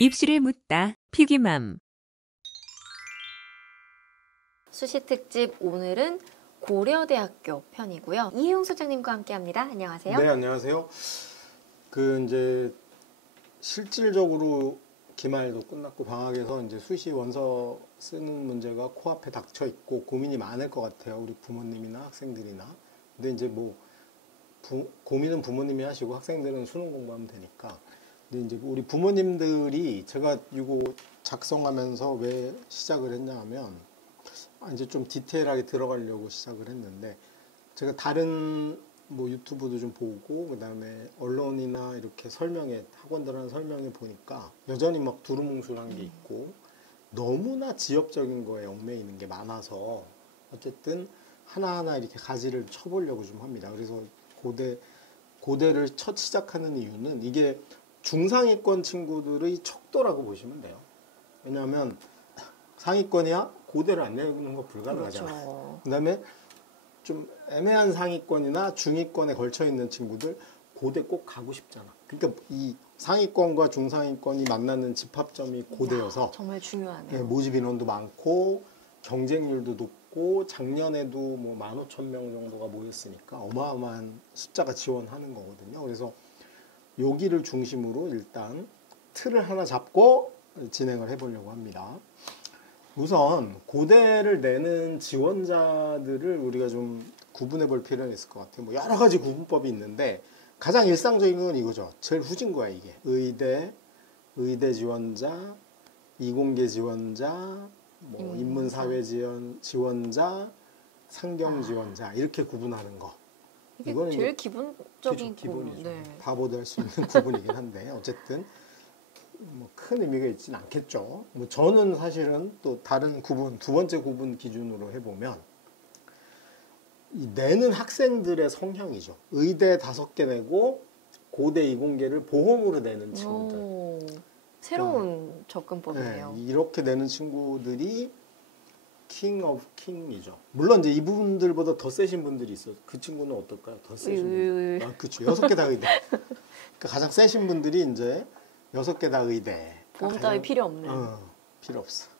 입술을 묻다 피기맘. 수시 특집 오늘은 고려대학교 편이고요. 이혜용 소장님과 함께합니다. 안녕하세요. 네, 안녕하세요. 이제 실질적으로 기말도 끝났고 방학에서 이제 수시 원서 쓰는 문제가 코앞에 닥쳐 있고 고민이 많을 것 같아요. 우리 부모님이나 학생들이나. 근데 이제 고민은 부모님이 하시고 학생들은 수능 공부하면 되니까. 근데 이제 우리 부모님들이 제가 이거 작성하면서 왜 시작을 했냐 하면 이제 좀 디테일하게 들어가려고 시작을 했는데 제가 다른 유튜브도 좀 보고 그다음에 언론이나 이렇게 학원들 하는 설명에 보니까 여전히 막 두루뭉술한 게 있고 너무나 지엽적인 거에 얽매이는 게 많아서 어쨌든 하나하나 이렇게 가지를 쳐보려고 좀 합니다. 그래서 고대를 첫 시작하는 이유는 이게 중상위권 친구들의 척도라고 보시면 돼요. 왜냐하면 상위권이야 고대를 안 내는 거 불가능하잖아요. 그렇죠. 그다음에 좀 애매한 상위권이나 중위권에 걸쳐 있는 친구들 고대 꼭 가고 싶잖아. 그러니까 이 상위권과 중상위권이 만나는 집합점이 고대여서 정말 중요하네요. 모집 인원도 많고 경쟁률도 높고 작년에도 15,000명 정도가 모였으니까 어마어마한 숫자가 지원하는 거거든요. 그래서 여기를 중심으로 일단 틀을 하나 잡고 진행을 해보려고 합니다. 우선 고대를 내는 지원자들을 우리가 좀 구분해 볼 필요는 있을 것 같아요. 여러 가지 구분법이 있는데 가장 일상적인 건 이거죠. 제일 후진 거야 이게. 의대 지원자, 이공계 지원자, 인문사회 지원자, 상경 지원자 이렇게 구분하는 거. 이게 이거는 제일 기본적인 기본이죠. 네. 바보도 할 수 있는 구분이긴 한데 어쨌든 큰 의미가 있지는 않겠죠. 저는 사실은 또 다른 두 번째 구분 기준으로 해보면 이 내는 학생들의 성향이죠. 의대 5개 내고 고대 이공계를 보험으로 내는 친구들. 새로운 접근법이네요. 네, 이렇게 내는 친구들이 킹 오브 킹이죠. 물론 이제 이분들보다 더 세신 분들이 있어요. 그 친구는 어떨까요? 더 세신 분. 그렇죠. 6개 다 의대. 그러니까 가장 세신 분들이 이제 6개 다 의대. 보험 따위 필요 없는. 필요 없어.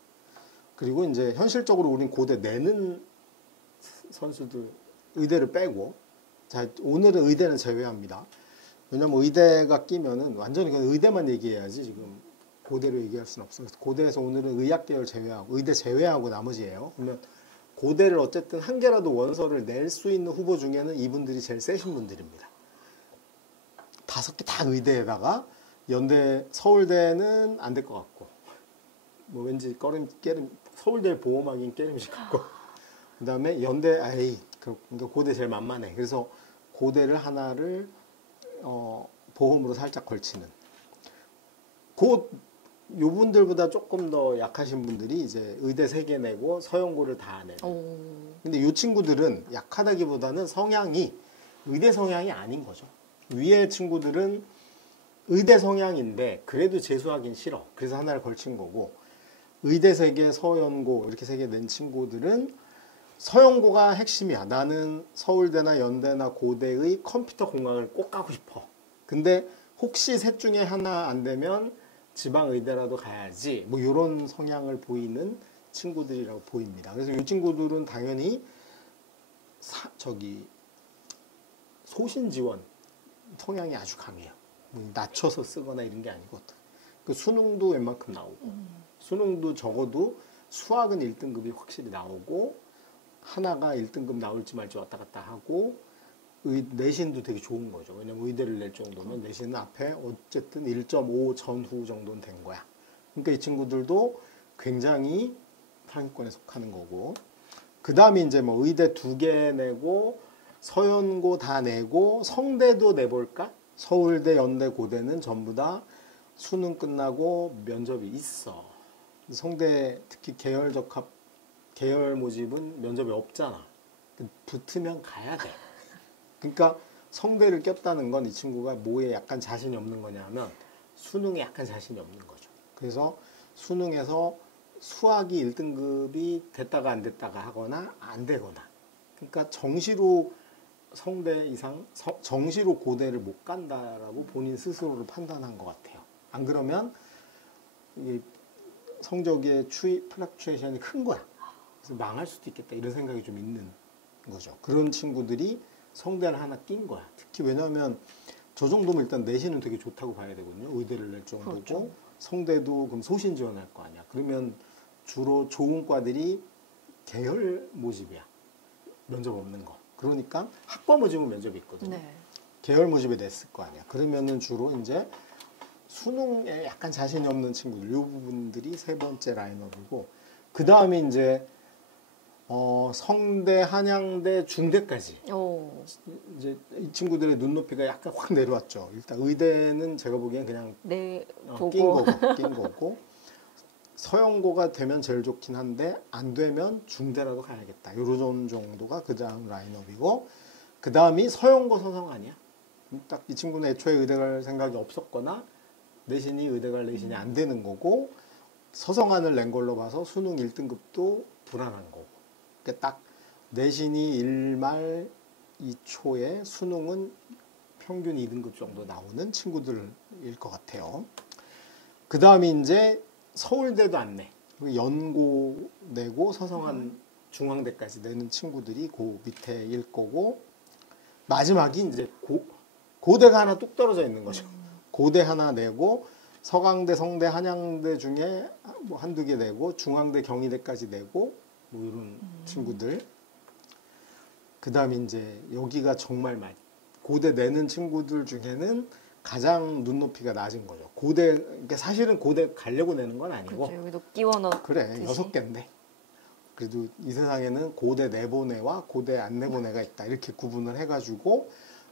그리고 이제 현실적으로 우린 고대 내는 선수들 의대를 빼고 자 오늘은 의대는 제외합니다. 왜냐면 의대가 끼면은 완전히 그냥 의대만 얘기해야지 지금 고대로 얘기할 수는 없어요. 그래서 고대에서 오늘은 의학계열 제외하고 의대 제외하고 나머지예요. 그러면 고대를 어쨌든 한 개라도 원서를 낼 수 있는 후보 중에는 이분들이 제일 세신 분들입니다. 5개 다 의대에다가 서울대는 안 될 것 같고 왠지 서울대 보험하긴 깨름식 같고 그 다음에 연대 그러니까 고대 제일 만만해. 그래서 고대를 하나를 보험으로 살짝 걸치는 요분들보다 조금 더 약하신 분들이 이제 의대 3개 내고 서영고를 다 내는. 근데 이 친구들은 약하다기보다는 성향이 의대 성향이 아닌 거죠. 위에 친구들은 의대 성향인데 그래도 재수하긴 싫어. 그래서 하나를 걸친 거고 의대 3개, 서연고 이렇게 3개 낸 친구들은 서연고가 핵심이야. 나는 서울대나 연대나 고대의 컴퓨터 공학을 꼭 가고 싶어. 근데 혹시 셋 중에 하나 안 되면 지방의대라도 가야지. 이런 성향을 보이는 친구들이라고 보입니다. 그래서 이 친구들은 당연히 소신 지원 성향이 아주 강해요. 낮춰서 쓰거나 이런 게 아니고 그 수능도 웬만큼 나오고 수능도 적어도 수학은 1등급이 확실히 나오고 하나가 1등급 나올지 말지 왔다 갔다 하고 내신도 되게 좋은 거죠. 왜냐면 의대를 낼 정도면 내신은 앞에 어쨌든 1.5 전후 정도는 된 거야. 그러니까 이 친구들도 굉장히 상위권에 속하는 거고 그 다음에 이제 의대 2개 내고 서연고 다 내고 성대도 내볼까? 서울대, 연대, 고대는 전부 다 수능 끝나고 면접이 있어. 성대 특히 계열 모집은 면접이 없잖아. 붙으면 가야 돼. 그러니까 성대를 꼈다는 건 이 친구가 뭐에 약간 자신이 없는 거냐 하면 수능에 약간 자신이 없는 거죠. 그래서 수능에서 수학이 1등급이 됐다가 안 됐다가 하거나 안 되거나 그러니까 정시로 성대 이상 정시로 고대를 못 간다라고 본인 스스로를 판단한 것 같아요. 안 그러면 이게 성적의 플락추에이션이 큰 거야. 그래서 망할 수도 있겠다 이런 생각이 좀 있는 거죠. 그런 친구들이 성대를 하나 낀 거야. 특히 왜냐하면 저 정도면 일단 내신은 되게 좋다고 봐야 되거든요. 의대를 낼 정도고 그렇죠. 성대도 그럼 소신 지원할 거 아니야. 그러면 주로 좋은 과들이 계열 모집이야. 면접 없는 거. 그러니까 학과 모집은 면접이 있거든요. 네. 계열 모집에 냈을 거 아니야. 그러면은 주로 이제 수능에 약간 자신이 없는 친구들, 이 부분들이 세 번째 라인업이고, 그 다음에 이제 성대, 한양대, 중대까지. 오. 이제 이 친구들의 눈높이가 약간 확 내려왔죠. 일단 의대는 제가 보기엔 그냥 네. 낀 거고, 서영고가 되면 제일 좋긴 한데 안 되면 중대라도 가야겠다. 요런 정도가 그 다음 라인업이고, 그 다음이 서영고 서성 아니야. 딱 이 친구는 애초에 의대 갈 생각이 없었거나 내신이 의대 갈 내신이 안 되는 거고, 서성안을 낸 걸로 봐서 수능 1등급도 불안한 거고. 그러니까 딱 내신이 1말 2초에 수능은 평균 2등급 정도 나오는 친구들일 것 같아요. 그 다음에 이제 서울대도 안 내. 연고 내고 서성한 중앙대까지 내는 친구들이 그 밑에일 거고, 마지막이 이제 고대가 하나 뚝 떨어져 있는 거죠. 고대 하나 내고 서강대, 성대, 한양대 중에 뭐 한두 개 내고 중앙대, 경희대까지 내고 뭐 이런 친구들. 그 다음에 이제 여기가 정말 고대 내는 친구들 중에는 가장 눈높이가 낮은 거죠. 고대, 그러니까 사실은 고대 가려고 내는 건 아니고. 그렇죠. 여기도 끼워 넣. 그래, 6개인데. 그래도 이 세상에는 고대 내보내와 고대 안 내보내가 있다. 이렇게 구분을 해가지고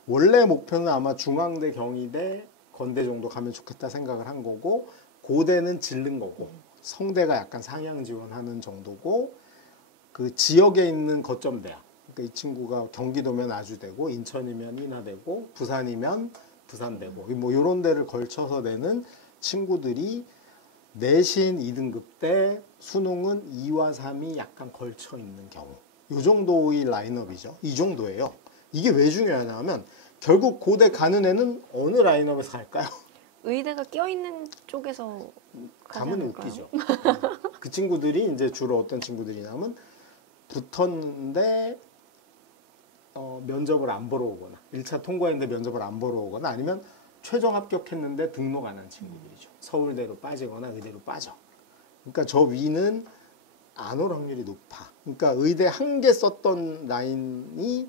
원래 목표는 아마 중앙대, 경희대, 건대 정도 가면 좋겠다 생각을 한 거고, 고대는 질른 거고, 성대가 약간 상향 지원하는 정도고, 그 지역에 있는 거점 대학. 그러니까 이 친구가 경기도면 아주대고, 인천이면 인하대고, 부산이면 부산대고, 뭐 이런 데를 걸쳐서 내는 친구들이 내신 2등급 때 수능은 2와 3이 약간 걸쳐 있는 경우. 이 정도의 라인업이죠. 이 정도예요. 이게 왜 중요하냐 하면 결국 고대 가는 애는 어느 라인업에서 갈까요? 의대가 끼어 있는 쪽에서 가지 가면 않을까요? 웃기죠. 그 친구들이 이제 주로 어떤 친구들이냐면 붙었는데 면접을 안 보러 오거나 1차 통과했는데 면접을 안 보러 오거나 아니면 최종 합격했는데 등록 안 한 친구들이죠. 서울대로 빠지거나 의대로 빠져. 그러니까 저 위는 안 올 확률이 높아. 그러니까 의대 한 개 썼던 라인이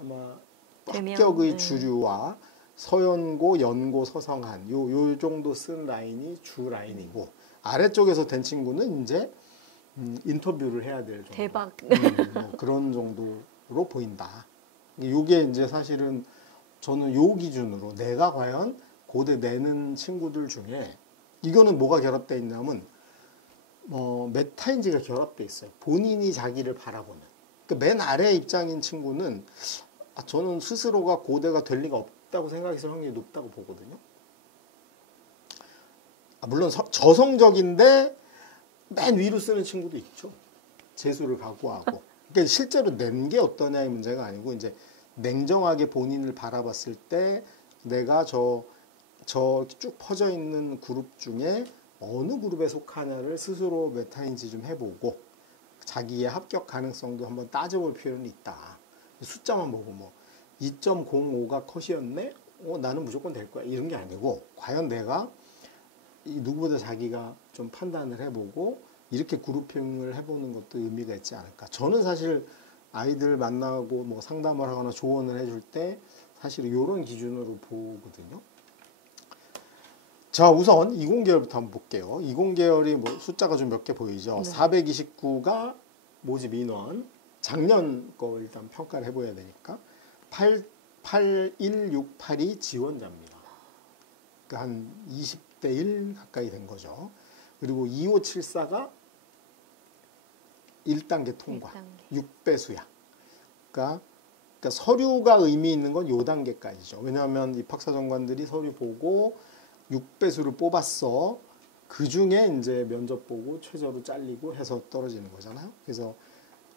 아마 합격의 주류와 서연고, 연고, 서성한 요 정도 쓴 라인이 주 라인이고, 아래쪽에서 된 친구는 이제 인터뷰를 해야 될 정도. 대박. 뭐 그런 정도로 보인다. 이게 이제 사실은 저는 요 기준으로 내가 과연 고대 내는 친구들 중에 이거는 뭐가 결합되어 있냐면 메타인지가 결합되어 있어요. 본인이 자기를 바라보는. 그러니까 맨 아래 입장인 친구는 저는 스스로가 고대가 될 리가 없다고 생각했을 확률이 높다고 보거든요. 물론 저성적인데 맨 위로 쓰는 친구도 있죠. 재수를 각오하고. 그러니까 실제로 낸 게 어떠냐의 문제가 아니고 이제 냉정하게 본인을 바라봤을 때 내가 저 쭉 퍼져 있는 그룹 중에 어느 그룹에 속하냐를 스스로 메타인지 좀 해보고 자기의 합격 가능성도 한번 따져볼 필요는 있다. 숫자만 보고 뭐 2.05가 컷이었네? 나는 무조건 될 거야. 이런 게 아니고 과연 내가 누구보다 자기가 좀 판단을 해보고 이렇게 그룹핑을 해보는 것도 의미가 있지 않을까. 저는 사실 아이들 만나고 뭐 상담을 하거나 조언을 해줄 때 사실 이런 기준으로 보거든요. 자, 우선 20계열부터 한번 볼게요. 20계열이 뭐 숫자가 좀 몇 개 보이죠. 네. 429가 모집 인원. 작년 거 일단 평가를 해봐야 되니까 88168이 지원자입니다. 그러니까 한 20대 1 가까이 된 거죠. 그리고 2574가 1단계 통과. 1단계. 6배수야. 그러니까 서류가 의미 있는 건 요 단계까지죠. 왜냐하면 입학사정관들이 서류 보고 6배수를 뽑았어. 그 중에 이제 면접 보고 최저로 잘리고 해서 떨어지는 거잖아요. 그래서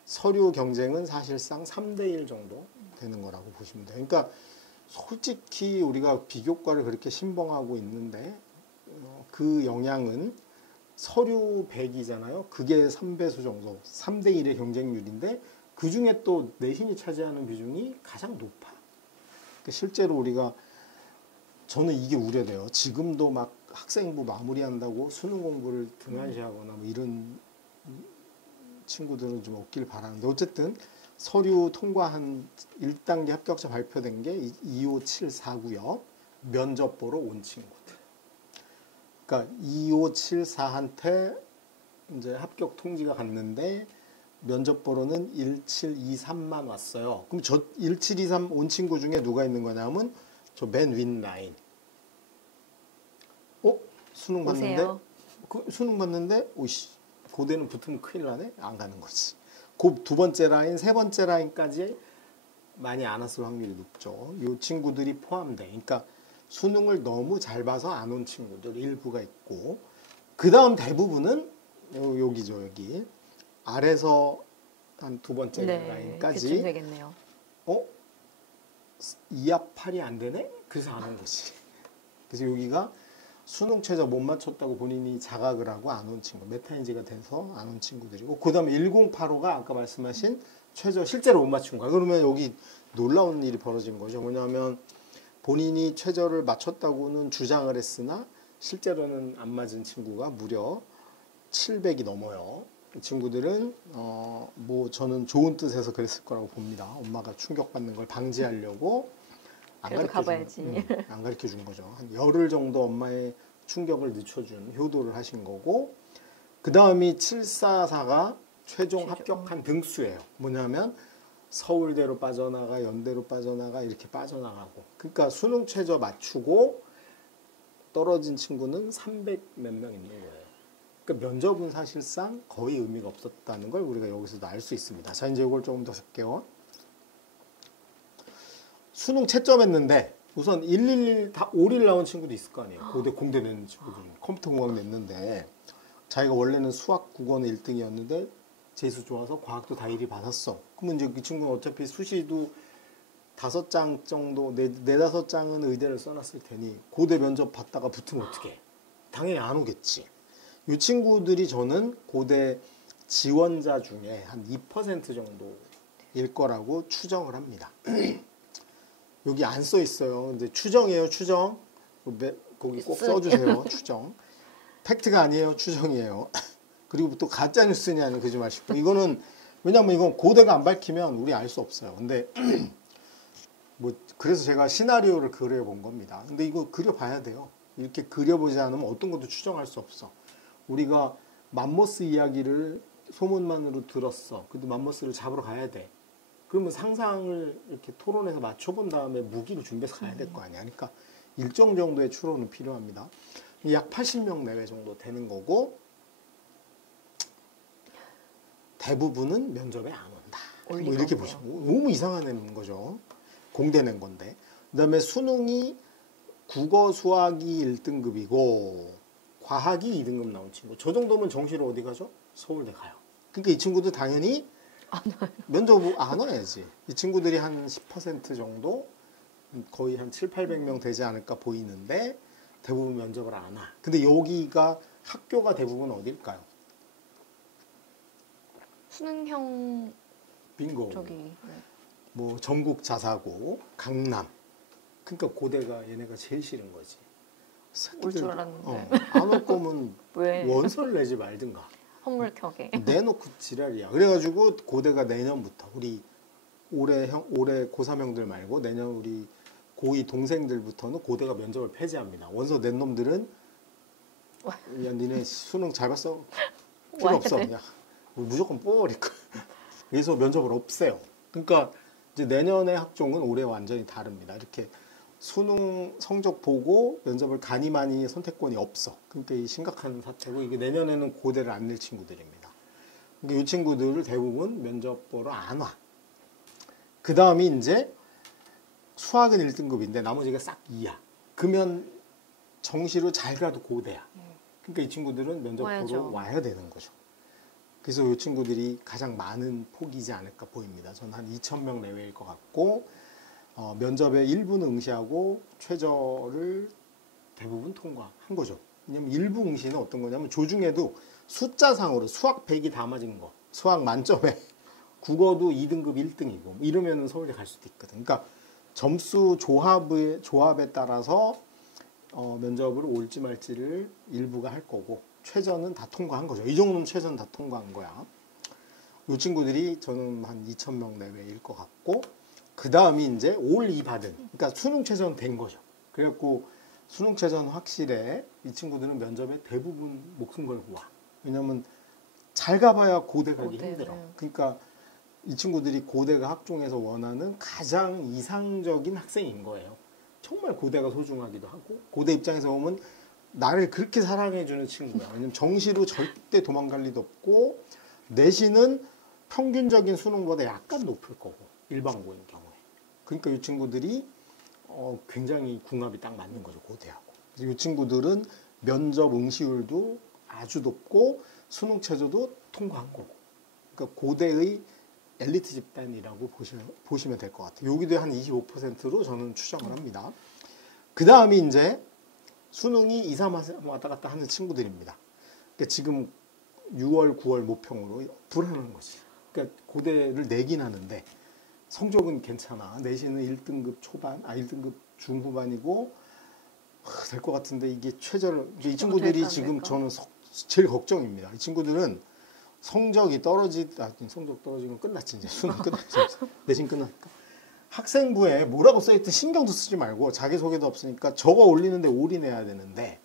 서류 경쟁은 사실상 3대1 정도 되는 거라고 보시면 돼요. 그러니까 솔직히 우리가 비교과를 그렇게 신봉하고 있는데 그 영향은 서류 100이잖아요. 그게 3배수 정도, 3대 1의 경쟁률인데 그 중에 또 내신이 차지하는 비중이 가장 높아. 그러니까 실제로 우리가 저는 이게 우려돼요. 지금도 막 학생부 마무리한다고 수능 공부를 등한시하거나 뭐 이런 친구들은 좀 없길 바라는데 어쨌든 서류 통과한 1단계 합격자 발표된 게 25749요. 면접 보러 온 친구들. 그러니까 2574한테 이제 합격 통지가 갔는데 면접 보러는 1723만 왔어요. 그럼 저 1723 온 친구 중에 누가 있는 거냐면 저 맨 윈 라인. 수능 봤는데 오세요. 수능 봤는데 오씨 고대는 붙으면 큰일 나네. 안 가는 거지. 그 두 번째 라인, 세 번째 라인까지 많이 안 왔을 확률이 높죠. 이 친구들이 포함돼. 그러니까 수능을 너무 잘 봐서 안 온 친구들 일부가 있고 그 다음 대부분은 여기죠. 여기 아래서 한 두 번째 네, 라인까지 그쯤 되겠네요. 2합 8이 안 되네? 그래서 안 온 거지. 그래서 여기가 수능 최저 못 맞췄다고 본인이 자각을 하고 안 온 친구, 메타인지가 돼서 안 온 친구들이고 그 다음에 1085가 아까 말씀하신 최저 실제로 못 맞춘 거야. 그러면 여기 놀라운 일이 벌어진 거죠. 뭐냐면 본인이 최저를 맞췄다고는 주장을 했으나 실제로는 안 맞은 친구가 무려 700이 넘어요. 이 친구들은 뭐 저는 좋은 뜻에서 그랬을 거라고 봅니다. 엄마가 충격받는 걸 방지하려고 안 안 가르쳐 준 거죠. 한 열흘 정도 엄마의 충격을 늦춰준 효도를 하신 거고 그 다음이 744가 최종 합격한 등수예요. 뭐냐면 서울대로 빠져나가 연대로 빠져나가 이렇게 빠져나가고 그러니까 수능 최저 맞추고 떨어진 친구는 300 몇 명 있는 거예요. 그러니까 면접은 사실상 거의 의미가 없었다는 걸 우리가 여기서도 알 수 있습니다. 자 이제 이걸 조금 더 볼게요. 수능 채점했는데 우선 111 다 5일 나온 친구도 있을 거 아니에요. 고대 공대 냈는 친구들은 컴퓨터 공학 냈는데 자기가 원래는 수학 국어는 1등이었는데 재수 좋아서 과학도 다 1위 받았어. 그러면 이제 그 친구는 어차피 수시도 5장 정도, 4-5장은 의대를 써놨을 테니 고대 면접 봤다가 붙으면 어떡해. 당연히 안 오겠지. 이 친구들이 저는 고대 지원자 중에 한 2% 정도일 거라고 추정을 합니다. 여기 안 써 있어요. 근데 추정이에요, 추정. 거기 꼭 써주세요, 추정. 팩트가 아니에요, 추정이에요. 그리고 또 가짜 뉴스냐는 그지 마시고. 이거는 왜냐면 이건 고대가 안 밝히면 우리 알 수 없어요. 근데 뭐 그래서 제가 시나리오를 그려본 겁니다. 근데 이거 그려봐야 돼요. 이렇게 그려보지 않으면 어떤 것도 추정할 수 없어. 우리가 맘모스 이야기를 소문만으로 들었어. 근데 맘모스를 잡으러 가야 돼. 그러면 상상을 이렇게 토론해서 맞춰본 다음에 무기를 준비해서 가야 될 거 아니야. 그러니까 일정 정도의 추론은 필요합니다. 약 80명 내외 정도 되는 거고 대부분은 면접에 안 온다. 뭐 이렇게 보시면 너무 이상한 거죠. 공대 낸 건데. 그다음에 수능이 국어 수학이 1등급이고 과학이 2등급 나온 친구. 저 정도면 정시로 어디 가죠? 서울대 가요. 그러니까 이 친구도 당연히 면접 안 와야지. 이 친구들이 한 10% 정도 거의 한 700-800명 되지 않을까 보이는데 대부분 면접을 안 와. 근데 여기가 학교가 대부분 어딜까요? 수능형 빙고. 저기 뭐 전국 자사고, 강남. 그러니까 고대가 얘네가 제일 싫은 거지. 올 줄 알았는데 안 올 거면 왜 원서를 내지 말든가. 허물켜게 내놓고 지랄이야. 그래가지고 고대가 내년부터 우리 올해 고3형들 말고 내년 우리 고2 동생들부터는 고대가 면접을 폐지합니다. 원서 낸 놈들은 야 니네 수능 잘 봤어? 필요 없어. 그냥 무조건 뽑아버릴 거야. 그래서 면접을 없애요. 그러니까 이제 내년의 학종은 올해 완전히 다릅니다. 이렇게 수능 성적 보고 면접을 가니마니 선택권이 없어. 그러니까 이 심각한 사태고 이게 내년에는 고대를 안 낼 친구들입니다. 그러니까 이 친구들을 대부분 면접 보러 안 와. 그 다음이 이제 수학은 1등급인데 나머지가 싹 2야. 그러면 정시로 잘 가도 고대야. 그러니까 이 친구들은 면접 보러 와야 되는 거죠. 그래서 이 친구들이 가장 많은 폭이지 않을까 보입니다. 저는 한 2,000명 내외일 것 같고 면접에 일부는 응시하고 최저를 대부분 통과한 거죠. 왜냐면 일부 응시는 어떤 거냐면 조중에도 숫자상으로 수학 100이 다 맞은 거, 수학 만점에 국어도 2등급 1등이고 이러면 서울대 갈 수도 있거든. 그러니까 점수 조합에 따라서 면접을 올지 말지를 일부가 할 거고 최저는 다 통과한 거죠. 이 정도면 최저는 다 통과한 거야. 이 친구들이 저는 한 2,000명 내외일 것 같고 그 다음이 이제 올 2 받은 그러니까 수능 최저는 된 거죠. 그래갖고 수능 최저는 확실해. 이 친구들은 면접에 대부분 목숨 걸고 와. 왜냐면 잘 가봐야 고대 가기 힘들어. 그러니까 이 친구들이 고대가 학종에서 원하는 가장 이상적인 학생인 거예요. 정말 고대가 소중하기도 하고 고대 입장에서 보면 나를 그렇게 사랑해주는 친구야. 왜냐면 정시로 절대 도망갈 리도 없고 내신은 평균적인 수능보다 약간 높을 거고 일반고인 경우에. 그러니까 이 친구들이 굉장히 궁합이 딱 맞는 거죠. 고대하고. 그래서 이 친구들은 면접 응시율도 아주 높고 수능 최저도 통과한 거고. 그러니까 고대의 엘리트 집단이라고 보시면 될 것 같아요. 여기도 한 25%로 저는 추정을 합니다. 그 다음이 이제 수능이 2, 3 왔다 갔다 하는 친구들입니다. 그러니까 지금 6월, 9월 모평으로 불안한 거지. 그러니까 고대를 내긴 하는데 성적은 괜찮아. 내신은 1등급 초반, 1등급 중후반이고 될 것 같은데 이게 최저를 이 친구들이 지금 저는 제일 걱정입니다. 이 친구들은 성적 떨어지면 끝났지 이제 수능 끝났지 내신 끝나니까 학생부에 뭐라고 써있든 신경도 쓰지 말고 자기소개도 없으니까 적어 올리는데 올인해야 되는데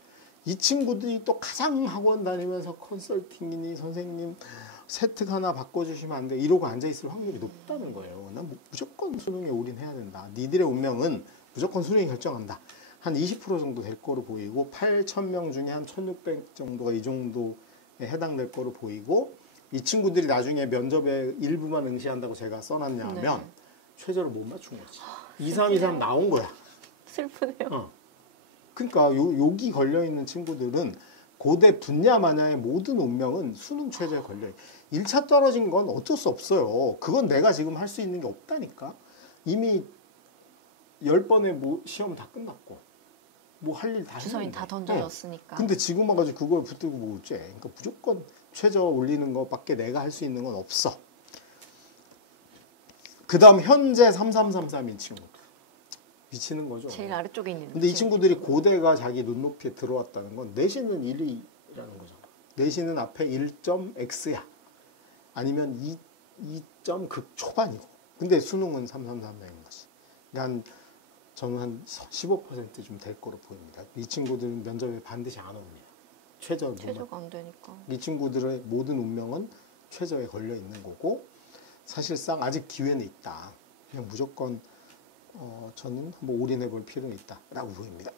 이 친구들이 또 가장 학원 다니면서 컨설팅이니 선생님 세특 하나 바꿔주시면 안 돼 이러고 앉아있을 확률이 높다는 거예요. 난 무조건 수능에 올인해야 된다. 니들의 운명은 무조건 수능이 결정한다. 한 20% 정도 될 거로 보이고 8,000명 중에 한 1,600 정도가 이 정도에 해당될 거로 보이고 이 친구들이 나중에 면접에 일부만 응시한다고 제가 써놨냐면 최저를 못 맞춘 거지. 2, 3, 2, 3 나온 거야. 슬프네요. 그러니까 여기 걸려있는 친구들은 고대 분야 마냐의 모든 운명은 수능 최저에 걸려요. 1차 떨어진 건 어쩔 수 없어요. 그건 내가 지금 할 수 있는 게 없다니까. 이미 10번의 시험은 다 끝났고 뭐 할 일 다 했는데. 주서인 다 던져졌으니까. 근데 지금 와가지고 그걸 붙들고 뭐 어째. 그러니까 무조건 최저 올리는 것밖에 내가 할 수 있는 건 없어. 그 다음 현재 3333인 친구들. 미치는 거죠. 제일 아래쪽에 있는. 근데 이 친구들이 고대가 자기 눈높이에 들어왔다는 건 내신은 1위라는 거잖아. 내신은 앞에 1.X야. 아니면 2점 극 초반이고. 근데 수능은 3333인 거지. 그러니까 저는 한 15%좀 될 거로 보입니다. 이 친구들은 면접에 반드시 안 옵니다. 최저가 안 되니까. 이 친구들의 모든 운명은 최저에 걸려 있는 거고 사실상 아직 기회는 있다. 그냥 무조건 저는 한번 올인해 볼 필요는 있다라고 보입니다.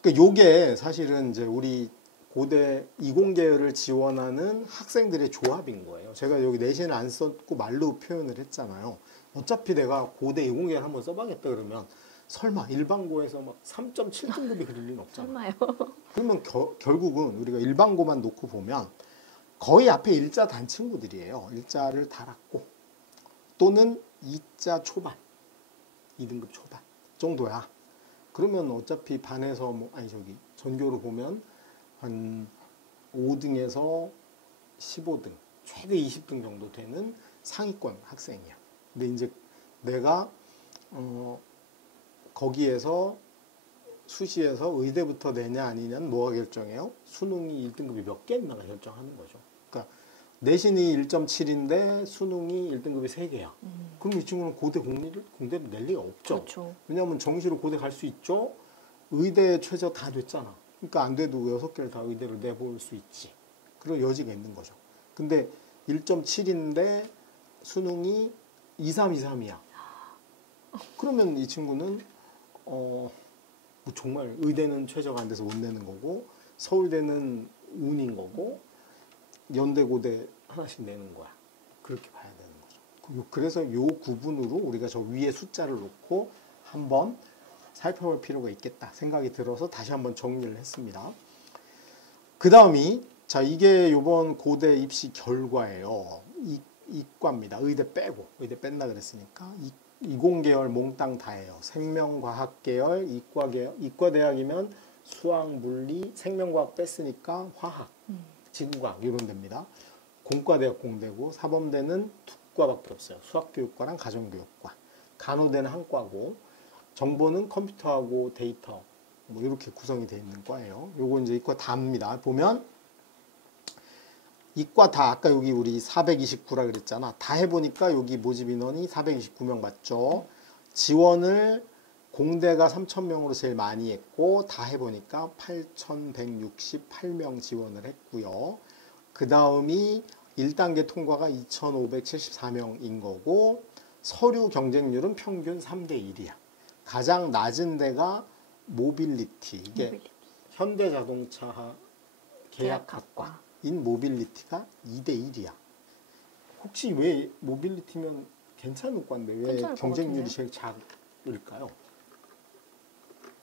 그러니까 요게 사실은 이제 우리 고대 이공계열을 지원하는 학생들의 조합인 거예요. 제가 여기 내신을 안 썼고 말로 표현을 했잖아요. 어차피 내가 고대 이공계열 한번 써봐야겠다 그러면 설마 일반고에서 막 3.7등급이 그릴 리는 없잖아. 설마요. 그러면 결국은 우리가 일반고만 놓고 보면 거의 앞에 일자 단 친구들이에요. 일자를 달았고 또는 2자 초반, 2등급 초반 정도야. 그러면 어차피 반에서 전교로 보면 한 5등에서 15등, 최대 20등 정도 되는 상위권 학생이야. 근데 이제 내가 거기에서 수시에서 의대부터 내냐 아니냐는 뭐가 결정해요? 수능이 1등급이 몇 개 있나가 결정하는 거죠. 그러니까 내신이 1.7인데 수능이 1등급이 3개야. 그럼 이 친구는 고대 공대를 낼 리가 없죠. 그렇죠. 왜냐하면 정시로 고대 갈 수 있죠. 의대 최저 다 됐잖아. 그러니까 안 돼도 6개를 다 의대를 내볼 수 있지. 그런 여지가 있는 거죠. 근데 1.7인데 수능이 2323이야. 그러면 이 친구는 뭐 정말 의대는 최저가 안 돼서 못 내는 거고 서울대는 운인 거고 연대 고대 하나씩 내는 거야. 그렇게 봐야 되는 거죠. 그래서 요 구분으로 우리가 저 위에 숫자를 놓고 한번 살펴볼 필요가 있겠다 생각이 들어서 다시 한번 정리를 했습니다. 그 다음이 자 이게 요번 고대 입시 결과예요. 이과입니다. 의대 빼고 의대 뺀다 그랬으니까 이공계열 몽땅 다예요. 생명과학계열, 이과대학이면 수학, 물리, 생명과학 뺐으니까 화학, 지구과학 이런 데입니다. 공과대학 공대고 사범대는 두 과밖에 없어요. 수학교육과랑 가정교육과. 간호대는 한 과고 정보는 컴퓨터하고 데이터 뭐 이렇게 구성이 되어 있는 과예요. 요거 이제 이과 다입니다. 보면 이과 다 아까 여기 우리 429라 그랬잖아. 다 해보니까 여기 모집 인원이 429명 맞죠? 지원을 공대가 3,000명으로 제일 많이 했고 다 해보니까 8,168명 지원을 했고요. 그 다음이 1단계 통과가 2,574명인 거고 서류 경쟁률은 평균 3대 1이야. 가장 낮은 데가 모빌리티. 이게 현대자동차 계약학과인 모빌리티가 2대 1이야. 혹시 왜 모빌리티면 괜찮은 과인데 왜 경쟁률이 제일 작을까요?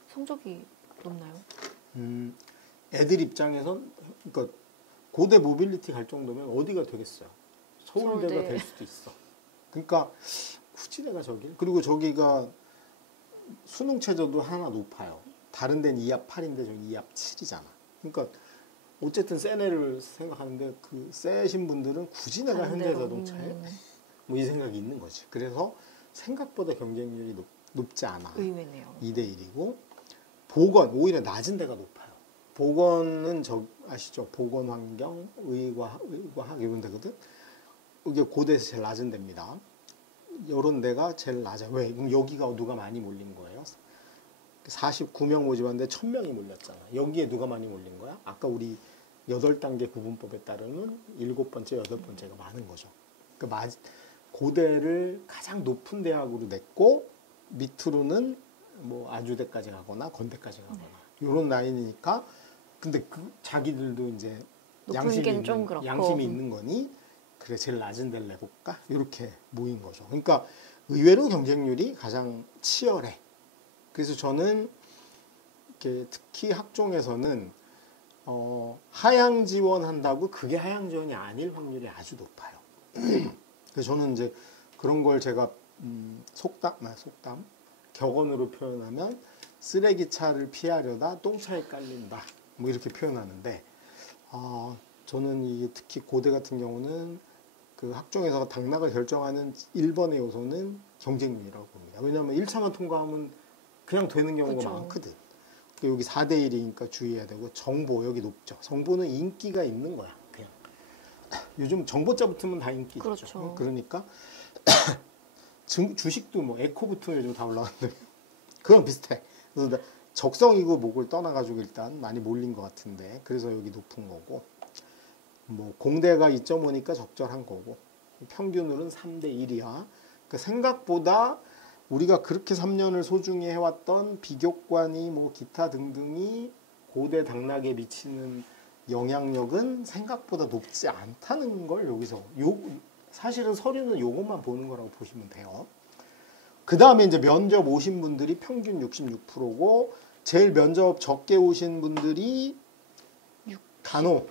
성적이 높나요? 애들 입장에선 그러니까 고대 모빌리티 갈 정도면 어디가 되겠어요? 서울대가 서울대. 될 수도 있어. 그러니까 굳이 내가 저기 그리고 저기가 수능 최저도 하나 높아요. 다른 데는 2합 8인데 저기 2합 7이잖아. 그러니까 어쨌든 센 애를 생각하는데 그 세신 분들은 굳이 내가 현대자동차에 뭐 이 생각이 있는 거지. 그래서 생각보다 경쟁률이 높지 않아. 의외네요. 2대 1이고 보건 오히려 낮은 데가 높아요. 보건은 저 아시죠? 보건환경, 의과학 이런 데거든. 이게 고대에서 제일 낮은 데입니다. 이런 데가 제일 낮아. 왜? 그럼 여기가 누가 많이 몰린 거예요? 49명 모집하는데 1,000명이 몰렸잖아. 여기에 누가 많이 몰린 거야? 아까 우리 8단계 구분법에 따르면 7번째, 8번째가 많은 거죠. 그러니까 고대를 가장 높은 대학으로 냈고 밑으로는 뭐 아주대까지 가거나 건대까지 가거나 이런 라인이니까 근데 그 자기들도 이제 양심이 있는 거니 그래 제일 낮은 데를 내볼까 이렇게 모인 거죠. 그러니까 의외로 경쟁률이 가장 치열해. 그래서 저는 이렇게 특히 학종에서는 하향 지원한다고 그게 하향 지원이 아닐 확률이 아주 높아요. 그래서 저는 이제 그런 걸 제가 속담 격언으로 표현하면 쓰레기차를 피하려다 똥차에 깔린다 뭐 이렇게 표현하는데 저는 이게 특히 고대 같은 경우는 그 학종에서 당락을 결정하는 1번의 요소는 경쟁률이라고 봅니다. 왜냐하면 1차만 통과하면 그냥 되는 경우가 그렇죠. 많거든. 여기 4대 1이니까 주의해야 되고 정보 여기 높죠. 정보는 인기가 있는 거야. 그냥 요즘 정보자 붙으면 다 인기 그렇죠. 있죠. 그러니까 주식도 뭐 에코 붙으면 요즘 다 올라가는데 그건 비슷해. 그래서 적성이고 목을 떠나가지고 일단 많이 몰린 것 같은데 그래서 여기 높은 거고 뭐 공대가 2.5니까 적절한 거고 평균으로는 3대 1이야. 그러니까 생각보다 우리가 그렇게 3년을 소중히 해왔던 비교과니 뭐 기타 등등이 고대 당락에 미치는 영향력은 생각보다 높지 않다는 걸 여기서 사실은 서류는 요것만 보는 거라고 보시면 돼요. 그 다음에 이제 면접 오신 분들이 평균 66%고 제일 면접 적게 오신 분들이 간호.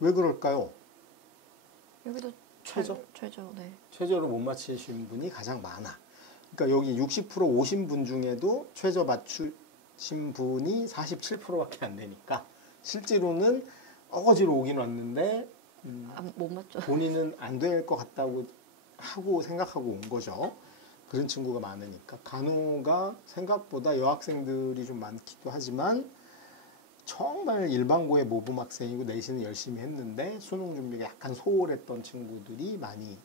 왜 그럴까요? 여기도 최저? 네. 최저를 못 맞추신 분이 가장 많아. 그러니까 여기 60% 오신 분 중에도 최저 맞추신 분이 47%밖에 안 되니까 실제로는 어거지로 오긴 왔는데 못 맞죠. 본인은 안 될 것 같다고 하고 생각하고 온 거죠. 그런 친구가 많으니까 간호가 생각보다 여학생들이 좀 많기도 하지만 정말 일반고의 모범 학생이고 내신을 열심히 했는데 수능 준비가 약간 소홀했던 친구들이 많이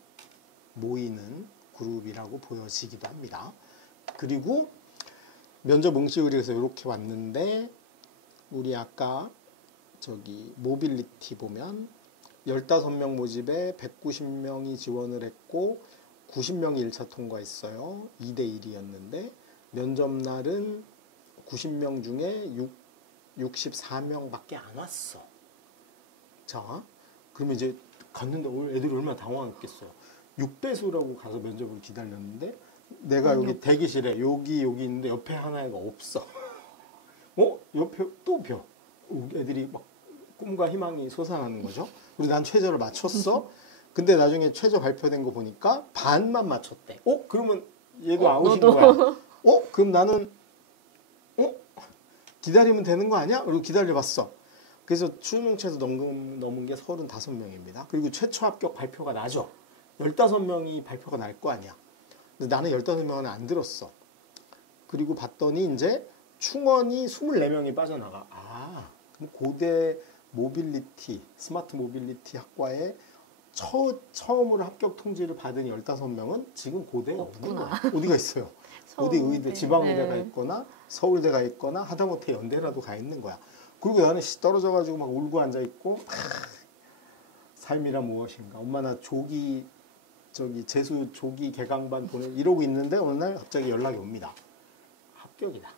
모이는 그룹이라고 보여지기도 합니다. 그리고 면접 응시의뢰에서 이렇게 왔는데 우리 아까 저기 모빌리티 보면 15명 모집에 190명이 지원을 했고 90명이 1차 통과했어요. 2대 1이었는데 면접 날은 90명 중에 64명밖에 안 왔어. 자, 그러면 이제 갔는데 오늘 애들이 얼마나 당황했겠어요. 6배수라고 가서 면접을 기다렸는데 내가 여기 대기실에 여기 있는데 옆에 하나가 없어. 옆에 또 벼. 애들이 막 꿈과 희망이 솟아나는 거죠. 그리고 난 최저를 맞췄어. 근데 나중에 최저 발표된 거 보니까 반만 맞췄대. 그러면 얘도 아웃인 거야. 그럼 나는 기다리면 되는 거 아니야? 그리고 기다려봤어. 그래서 수능 최저 넘은 게 35명입니다. 그리고 최초 합격 발표가 나죠. 15명이 발표가 날 거 아니야. 근데 나는 15명은 안 들었어. 그리고 봤더니 이제 충원이 24명이 빠져나가. 아, 그럼 고대 모빌리티, 스마트 모빌리티 학과에 처음으로 합격 통지를 받은 15명은 지금 고대에 없는 거야. 어디가 있어요? 어디 의대, 지방의대가 있거나 서울대가 있거나 하다못해 연대라도 가 있는 거야. 그리고 나는 떨어져가지고 막 울고 앉아있고 삶이란 무엇인가. 엄마 나 재수 조기 개강반 이러고 있는데 어느 날 갑자기 연락이 옵니다. 합격이다.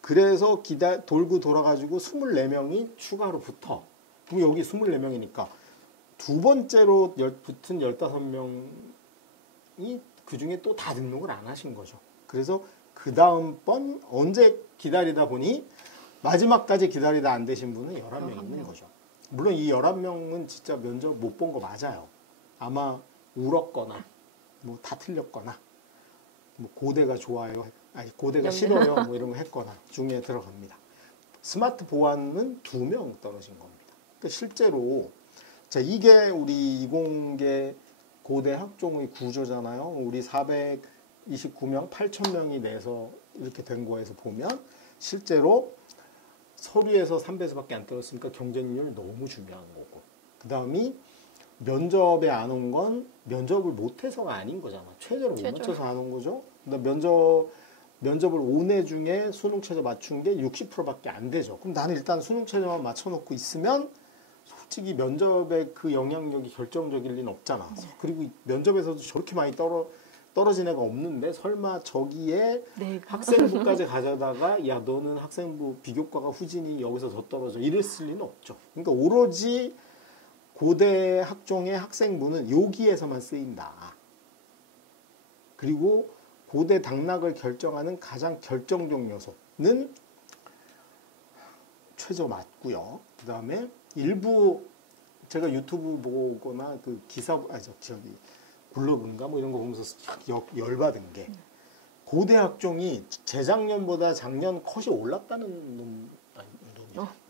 그래서 돌고 돌아가지고 24명이 추가로 붙어. 그럼 여기 24명이니까 두 번째로 붙은 15명이 그 중에 또 다 등록을 안 하신 거죠. 그래서 그 다음번 언제 기다리다 보니 마지막까지 기다리다 안 되신 분은 11명 있는 거죠. 물론 이 11명은 진짜 면접 못 본 거 맞아요. 아마 울었거나 뭐 다 틀렸거나 뭐 고대가 좋아요, 아니 고대가 싫어요 뭐 이런 거 했거나 중에 들어갑니다. 스마트 보안은 2명 떨어진 겁니다. 그러니까 실제로 자 이게 우리 이공계 고대 학종의 구조잖아요. 우리 429명, 8,000명이 내서 이렇게 된 거에서 보면 실제로 서류에서 3배수밖에 안 떨어졌으니까 경쟁률 너무 중요한 거고. 그 다음이 면접에 안 온 건 면접을 못해서가 아닌 거잖아. 최저를 못 맞춰서 안 온 거죠. 면접을 5회 중에 수능 최저 맞춘 게 60%밖에 안 되죠. 그럼 나는 일단 수능 최저만 맞춰놓고 있으면 솔직히 면접에 그 영향력이 결정적일 리는 없잖아. 그리고 면접에서도 저렇게 많이 떨어진 애가 없는데 설마 저기에 학생부까지 가져다가 야 너는 학생부 비교과가 후진이 여기서 더 떨어져 이랬을 리는 없죠. 그러니까 오로지 고대 학종의 학생부는 여기에서만 쓰인다. 그리고 고대 당락을 결정하는 가장 결정적 요소는 최저 맞고요. 그 다음에 일부 제가 유튜브 보거나 그 기사 블로그인가 뭐 이런 거 보면서 열받은 게 고대 학종이 재작년보다 작년 컷이 올랐다는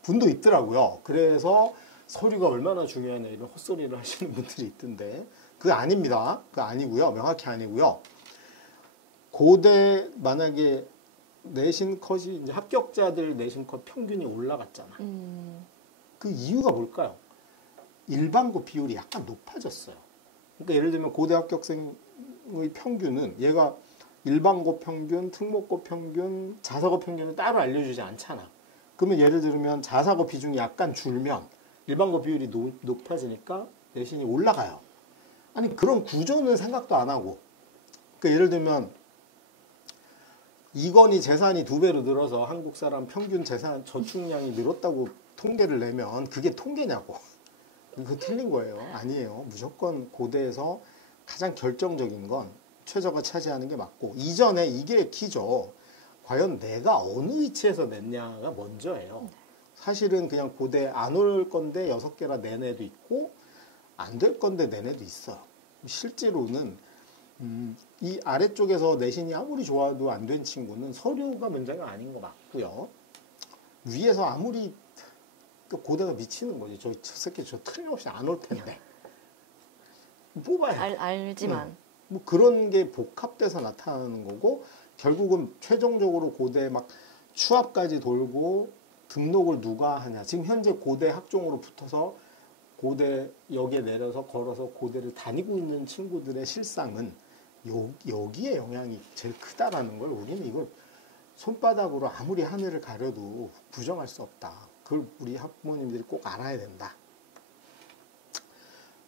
분도 있더라고요. 그래서 서류가 얼마나 중요하냐 이런 헛소리를 하시는 분들이 있던데 그거 아닙니다. 그거 아니고요. 명확히 아니고요. 고대 만약에 내신 컷이 이제 합격자들 내신 컷 평균이 올라갔잖아. 그 이유가 뭘까요? 일반고 비율이 약간 높아졌어요. 그러니까 예를 들면 고대 합격생의 평균은 얘가 일반고 평균, 특목고 평균, 자사고 평균을 따로 알려주지 않잖아. 그러면 예를 들면 자사고 비중이 약간 줄면 일반고 비율이 높아지니까 내신이 올라가요. 아니 그런 구조는 생각도 안 하고 그러니까 예를 들면 이건희 재산이 2배로 늘어서 한국 사람 평균 재산 저축량이 늘었다고 통계를 내면 그게 통계냐고. 그거 틀린 거예요. 아니에요. 무조건 고대에서 가장 결정적인 건 최저가 차지하는 게 맞고 이전에 이게 키죠. 과연 내가 어느 위치에서 냈냐가 먼저예요. 사실은 그냥 고대 안 올 건데 6개라 낸 애도 있고 안 될 건데 낸 애도 있어요. 실제로는 이 아래쪽에서 내신이 아무리 좋아도 안 된 친구는 서류가 문제가 아닌 거 맞고요. 위에서 아무리 고대가 미치는 거지. 저 새끼 저 틀림없이 안 올 텐데. 뽑아야 알지만. 뭐 그런 게 복합돼서 나타나는 거고 결국은 최종적으로 고대 막 추합까지 돌고 등록을 누가 하냐. 지금 현재 고대 학종으로 붙어서 고대 역에 내려서 걸어서 고대를 다니고 있는 친구들의 실상은 여기에 영향이 제일 크다라는 걸 우리는 이걸 손바닥으로 아무리 하늘을 가려도 부정할 수 없다. 그걸 우리 학부모님들이 꼭 알아야 된다.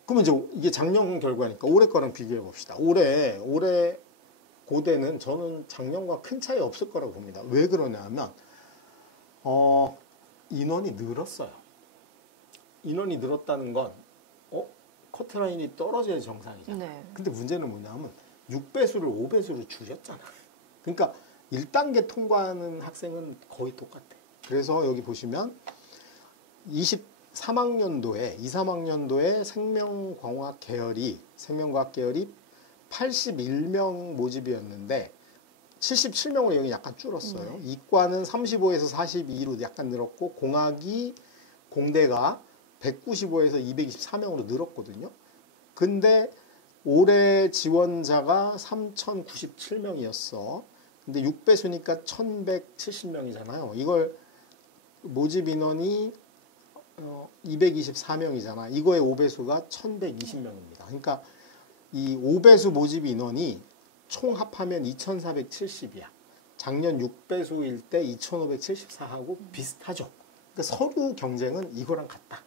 그러면 이제 이게 작년 결과니까 올해 거랑 비교해 봅시다. 올해 고대는 저는 작년과 큰 차이 없을 거라고 봅니다. 왜 그러냐면 인원이 늘었어요. 인원이 늘었다는 건 커트라인이 떨어져야 정상이잖아. 네. 근데 문제는 뭐냐면 6배수를 5배수로 줄였잖아. 그러니까 1단계 통과하는 학생은 거의 똑같아. 그래서 여기 보시면 23학년도에 23학년도에 생명과학 계열이 81명 모집이었는데 77명으로 여기 약간 줄었어요. 이과는 35에서 42로 약간 늘었고 공학이 공대가 195에서 224명으로 늘었거든요. 근데 올해 지원자가 3,097명이었어. 근데 6배수니까 1,170명이잖아요. 이걸 모집 인원이 224명이잖아. 이거의 5배수가 1,120명입니다. 그러니까 이 5배수 모집 인원이 총 합하면 2,470이야. 작년 6배수일 때 2,574하고 비슷하죠. 그러니까 서류 경쟁은 이거랑 같다.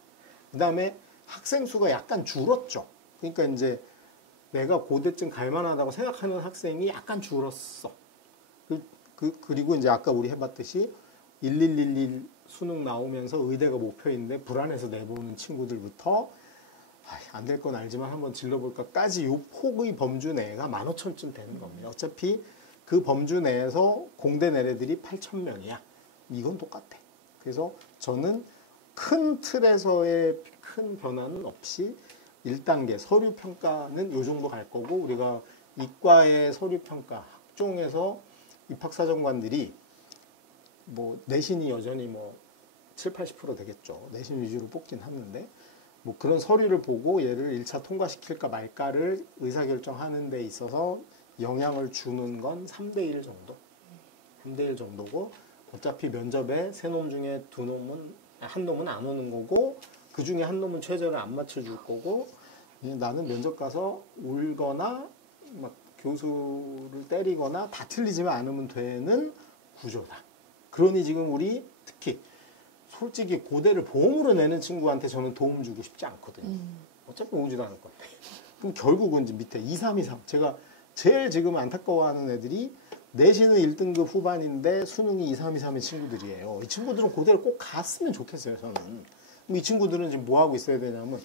그 다음에 학생 수가 약간 줄었죠. 그러니까 이제 내가 고대쯤 갈만하다고 생각하는 학생이 약간 줄었어. 그리고 이제 아까 우리 해봤듯이 1111 수능 나오면서 의대가 목표인데 불안해서 내보는 친구들부터 안 될 건 알지만 한번 질러볼까까지 요 폭의 범주 내가 15,000쯤 되는 겁니다. 어차피 그 범주 내에서 공대 내래들이 8,000명이야. 이건 똑같아. 그래서 저는 큰 틀에서의 큰 변화는 없이 1단계 서류 평가는 요 정도 갈 거고 우리가 이과의 서류 평가 학종에서 입학사정관들이 뭐 내신이 여전히 뭐 7, 80% 되겠죠. 내신 위주로 뽑긴 하는데 뭐 그런 서류를 보고 얘를 1차 통과시킬까 말까를 의사결정하는 데 있어서 영향을 주는 건 3대1 정도. 3대1 정도고 어차피 면접에 세 놈 중에 한 놈은 안 오는 거고 그 중에 한 놈은 최저를 안 맞춰줄 거고 나는 면접 가서 울거나 막 교수를 때리거나 다 틀리지만 않으면 되는 구조다. 그러니 지금 우리 특히 솔직히 고대를 보험으로 내는 친구한테 저는 도움 주고 싶지 않거든요. 어차피 오지도 않을 건데. 그럼 결국은 이제 밑에 2, 3, 2, 3. 제가 제일 지금 안타까워하는 애들이 내신은 1등급 후반인데 수능이 2, 3, 2, 3의 친구들이에요. 이 친구들은 고대를 꼭 갔으면 좋겠어요, 저는. 그럼 이 친구들은 지금 뭐 하고 있어야 되냐면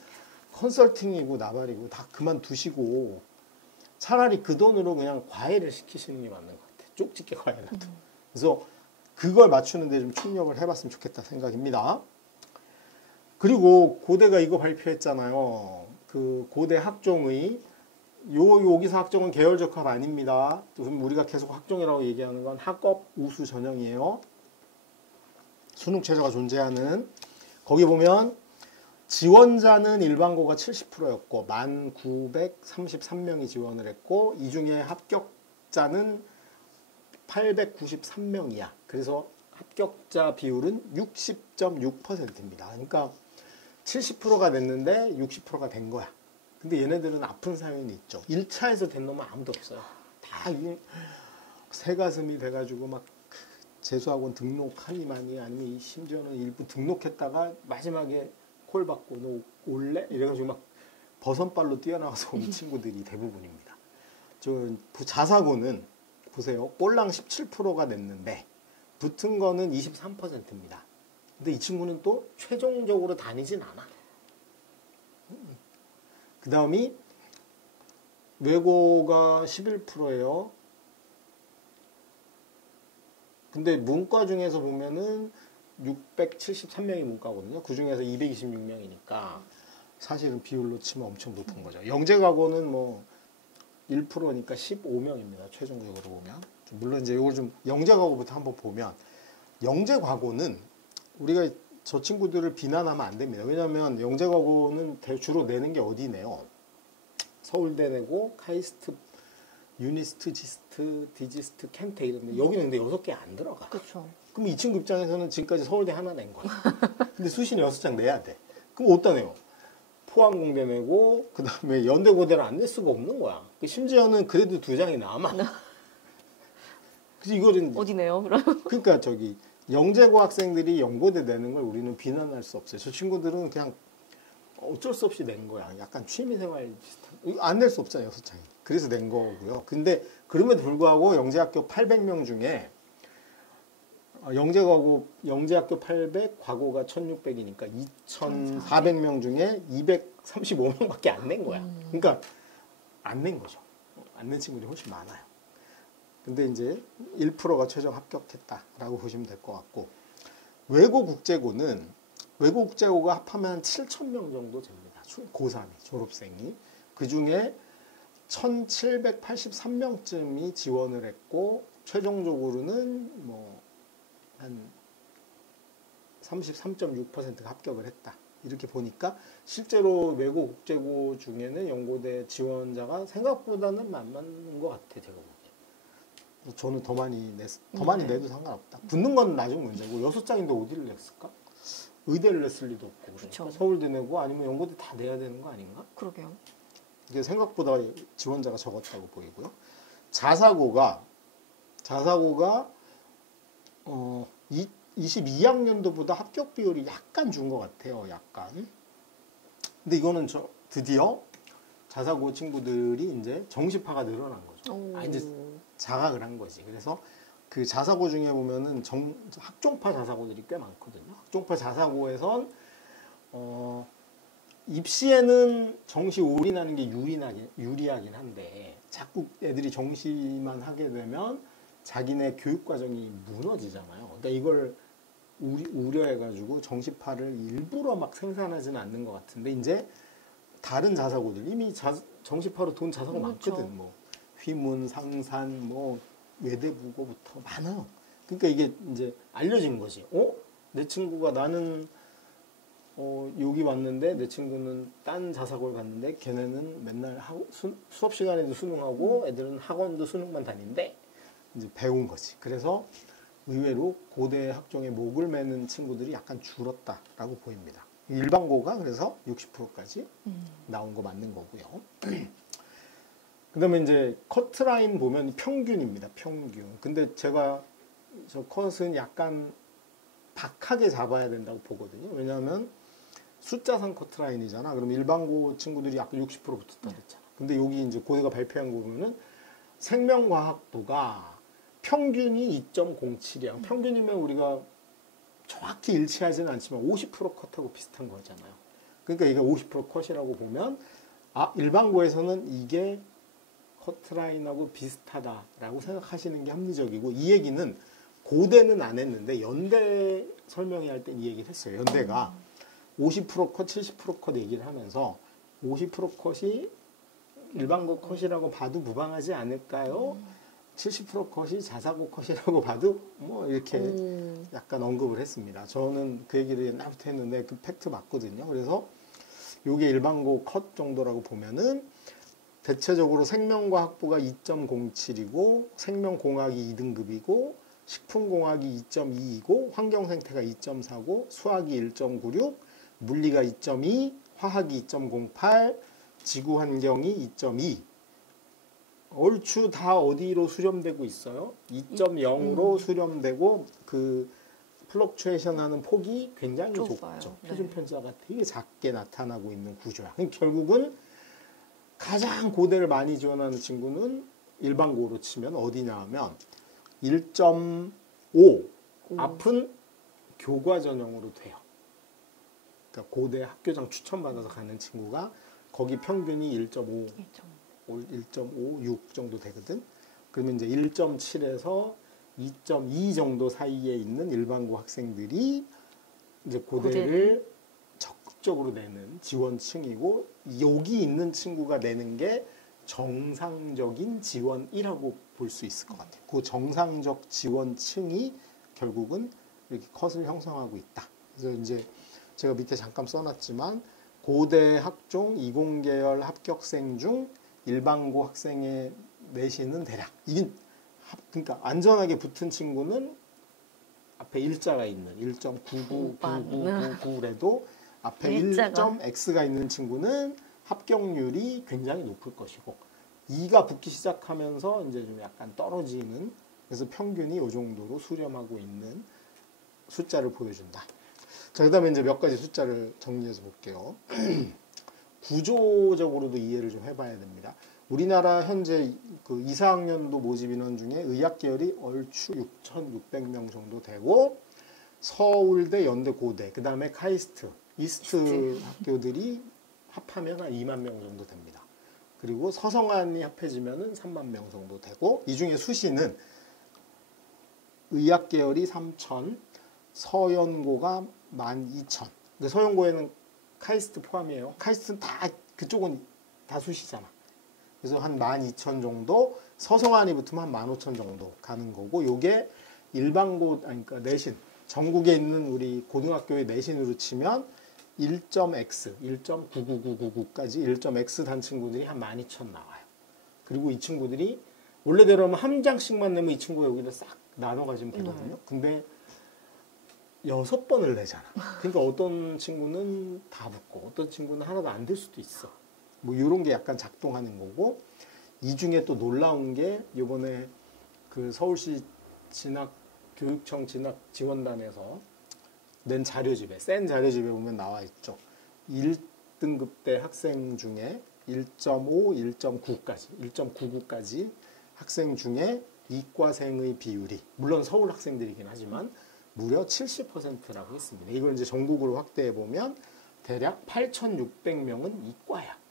컨설팅이고 나발이고 다 그만두시고 차라리 그 돈으로 그냥 과외를 시키시는 게 맞는 것 같아요. 쪽집게 과외라도. 그래서 그걸 맞추는데 좀 충력을 해봤으면 좋겠다 생각입니다. 그리고 고대가 이거 발표했잖아요. 그 고대 학종의 여기서 학종은 계열적 합 아닙니다. 우리가 계속 학종이라고 얘기하는 건 학업 우수 전형이에요. 수능 최저가 존재하는 거기 보면 지원자는 일반고가 70%였고 1,933명이 지원을 했고 이 중에 합격자는 893명이야. 그래서 합격자 비율은 60.6%입니다. 그러니까 70%가 됐는데 60%가 된 거야. 근데 얘네들은 아픈 사연이 있죠. 1차에서 된 놈은 아무도 없어요. 다 새가슴이 돼가지고 막 재수학원 등록하니만이 아니면 심지어는 일부 등록했다가 마지막에 콜 받고 너 올래? 이래가지고 막 버선발로 뛰어나와서 온 친구들이 대부분입니다. 저 자사고는 보세요. 꼴랑 17%가 냈는데 붙은 거는 23%입니다. 근데 이 친구는 또 최종적으로 다니진 않아. 그 다음이 외고가 11%예요. 근데 문과 중에서 보면은 673명이 문과거든요. 그 중에서 226명이니까 사실은 비율로 치면 엄청 높은 거죠. 영재과고는 뭐 1%니까 15명입니다. 최종적으로 보면. 물론 이제 이걸 좀 영재과고부터 한번 보면 영재과고는 우리가 저 친구들을 비난하면 안 됩니다. 왜냐하면 영재과고는 주로 내는 게 어디네요. 서울대 내고 카이스트, 유니스트, 지스트, 디지스트, 켄테 이런데 여기는 근데 6개 안 들어가. 그렇죠. 그럼 이 친구 입장에서는 지금까지 서울대 하나 낸 거야. 근데 수시는 6장 내야 돼. 그럼 어디다 내요? 포항공대 내고 그 다음에 연대고대를 안 낼 수가 없는 거야. 심지어는 그래도 2장이 남아. 그래서 이거는 어디 내요? 그럼 그러니까 저기 영재고 학생들이 연고대 내는 걸 우리는 비난할 수 없어요. 저 친구들은 그냥 어쩔 수 없이 낸 거야. 약간 취미생활 비슷한. 안 낼 수 없잖아요, 6장이. 그래서 낸 거고요. 근데 그럼에도 불구하고 영재학교 800명 중에 영재학교 800, 과고가 1600이니까 2400명 중에 235명밖에 안 낸 거야. 그러니까 안 낸 거죠. 안 낸 친구들이 훨씬 많아요. 근데 이제 1%가 최종 합격했다라고 보시면 될 것 같고 외고국제고는 외고국제고가 합하면 7,000명 정도 됩니다. 고3이 졸업생이. 그중에 1,783명쯤이 지원을 했고 최종적으로는 뭐 한 33.6%가 합격을 했다. 이렇게 보니까 실제로 외고 국제고 중에는 연고대 지원자가 생각보다는 만만한 것 같아, 제가 보기에. 저는 더 많이 내도 상관없다. 붙는 건 나중 문제고 6장인데 어디를 냈을까? 의대를 냈을 리도 없고 그러니까 서울대 내고 아니면 연고대 다 내야 되는 거 아닌가? 그러게요. 이게 생각보다 지원자가 적었다고 보이고요. 자사고가 22학년도보다 합격 비율이 약간 준 것 같아요. 약간. 근데 이거는 드디어 자사고 친구들이 이제 정시파가 늘어난 거죠. 이제 자각을 한 거지. 그래서 그 자사고 중에 보면은 학종파 자사고들이 꽤 많거든요. 학종파 자사고에선 입시에는 정시 올인하는 게 유리하긴 한데 자꾸 애들이 정시만 하게 되면 자기네 교육 과정이 무너지잖아요. 그러니까 이걸 우려해가지고 정시파를 일부러 막 생산하지는 않는 것 같은데 이제 다른 자사고들 이미 정시파로 돈 자사고 많거든. 뭐 휘문, 상산, 뭐 외대국어부터 많아요. 그러니까 이게 이제 알려진 거지. 내 친구가 나는 여기 왔는데 내 친구는 딴 자사고를 갔는데 걔네는 맨날 수업 시간에도 수능하고 애들은 학원도 수능만 다닌대. 이제 배운 거지. 그래서 의외로 고대 학종에 목을 매는 친구들이 약간 줄었다라고 보입니다. 일반고가 그래서 60%까지 나온 거 맞는 거고요. 그다음에 이제 커트라인 보면 평균입니다. 평균. 근데 제가 저 컷은 약간 박하게 잡아야 된다고 보거든요. 왜냐하면 숫자상 커트라인이잖아. 그럼 일반고 친구들이 약간 60% 붙었다 그랬잖아. 근데 여기 이제 고대가 발표한 거 보면은 생명과학부가 평균이 2.07이야. 평균이면 우리가 정확히 일치하지는 않지만 50% 컷하고 비슷한 거잖아요. 그러니까 이게 50% 컷이라고 보면 일반고에서는 이게 커트라인하고 비슷하다라고 생각하시는 게 합리적이고 이 얘기는 고대는 안 했는데 연대 설명회 할 땐 이 얘기를 했어요. 연대가 50% 컷, 70% 컷 얘기를 하면서 50% 컷이 일반고 컷이라고 봐도 무방하지 않을까요? 70% 컷이 자사고 컷이라고 봐도 뭐 이렇게 약간 언급을 했습니다. 저는 그 얘기를 옛날부터 했는데 그 팩트 맞거든요. 그래서 이게 일반고 컷 정도라고 보면은 대체적으로 생명과학부가 2.07이고 생명공학이 2등급이고 식품공학이 2.2이고 환경생태가 2.4고 수학이 1.96, 물리가 2.2, 화학이 2.08, 지구환경이 2.2. 얼추 다 어디로 수렴되고 있어요? 2.0으로 수렴되고 그 플럭추에이션 하는 폭이 굉장히 좁죠. 표준 편차가 되게 작게 나타나고 있는 구조야. 결국은 가장 고대를 많이 지원하는 친구는 일반고로 치면 어디냐 하면 1.5 앞은 교과 전형으로 돼요. 그러니까 고대 학교장 추천받아서 가는 친구가 거기 평균이 1.5, 1.56 정도 되거든. 그러면 이제 1.7에서 2.2 정도 사이에 있는 일반고 학생들이 이제 고대를 적극적으로 내는 지원층이고 여기 있는 친구가 내는 게 정상적인 지원이라고 볼 수 있을 것 같아요. 그 정상적 지원층이 결국은 이렇게 컷을 형성하고 있다. 그래서 이제 제가 밑에 잠깐 써놨지만 고대 학종 20계열 합격생 중 일반고 학생의 내신은 대략 이게 그러니까 안전하게 붙은 친구는 앞에 일자가 있는 1.99999래도 앞에 1.x가 있는 친구는 합격률이 굉장히 높을 것이고 2가 붙기 시작하면서 이제 좀 약간 떨어지는 그래서 평균이 이 정도로 수렴하고 있는 숫자를 보여준다. 자, 그다음에 이제 몇 가지 숫자를 정리해서 볼게요. 구조적으로도 이해를 좀 해봐야 됩니다. 우리나라 현재 그 2, 4학년도 모집 인원 중에 의학 계열이 얼추 6,600명 정도 되고 서울대, 연대, 고대, 그 다음에 카이스트, 이스트 학교들이 합하면 한 2만 명 정도 됩니다. 그리고 서성안이 합해지면은 3만 명 정도 되고 이 중에 수시는 의학 계열이 3,000, 서연고가 12,000. 근데 서연고에는 카이스트 포함이에요. 카이스트는 다 그쪽은 다 수시잖아. 그래서 한 12,000 정도, 서성한이 붙으면 한 15,000 정도 가는 거고, 요게 일반고, 아니, 그러니까 내신, 전국에 있는 우리 고등학교의 내신으로 치면 1.X, 1.99999까지 1.X 단 친구들이 한 12,000 나와요. 그리고 이 친구들이 원래대로면 한 장씩만 내면 이 친구가 여기를 싹 나눠 가지면 되거든요. 근데 6번을 내잖아. 그러니까 어떤 친구는 다 붙고 어떤 친구는 하나도 안 될 수도 있어. 뭐 이런 게 약간 작동하는 거고, 이 중에 또 놀라운 게 이번에 그 서울시 교육청 진학 지원단에서 낸 자료집에, 센 자료집에 보면 나와 있죠. 1등급 대 학생 중에 1.5, 1.9까지, 1.99까지 학생 중에 이과생의 비율이, 물론 서울 학생들이긴 하지만 무려 70%라고 했습니다. 이걸 이제 전국으로 확대해 보면 대략 8,600명은 이과야.